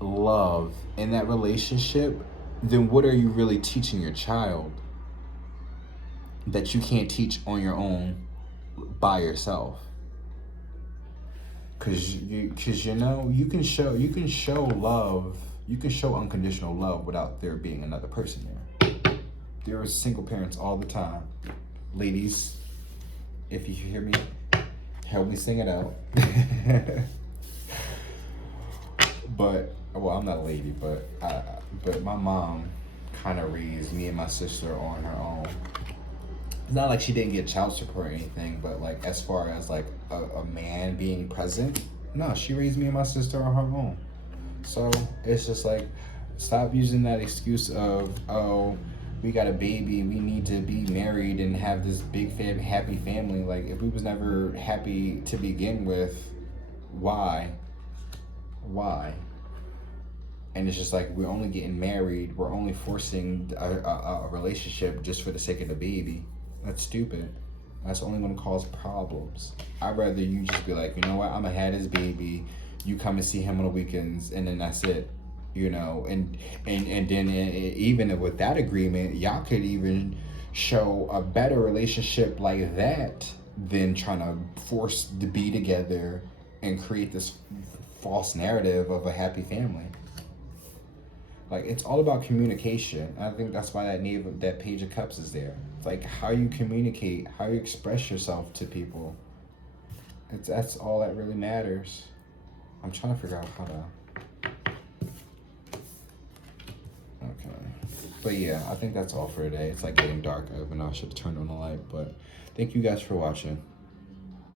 love in that relationship, then what are you really teaching your child that you can't teach on your own by yourself? Cause you know you can show love, you can show unconditional love without there being another person there. There are single parents all the time. Ladies, if you hear me, help me sing it out. But well, I'm not a lady, but my mom kind of raised me and my sister on her own. It's not like she didn't get child support or anything, but like as far as like a man being present, no, she raised me and my sister on her own. So it's just like Stop using that excuse of, oh, we got a baby, we need to be married and have this big happy family. Like, if we was never happy to begin with, why? Why? And it's just like, we're only getting married, we're only forcing a relationship just for the sake of the baby. That's stupid. That's only going to cause problems. I'd rather you just be like, you know what, I'm gonna have this baby, you come and see him on the weekends, and then that's it. You know, and then even with that agreement, y'all could even show a better relationship like that than trying to force to be together and create this false narrative of a happy family. Like, it's all about communication. I think that's why that Page of Cups is there. It's like how you communicate, how you express yourself to people. That's all that really matters. I'm trying to figure out how to. Okay. But yeah, I think that's all for today. It's like getting dark. I should have turned on the light. But thank you guys for watching.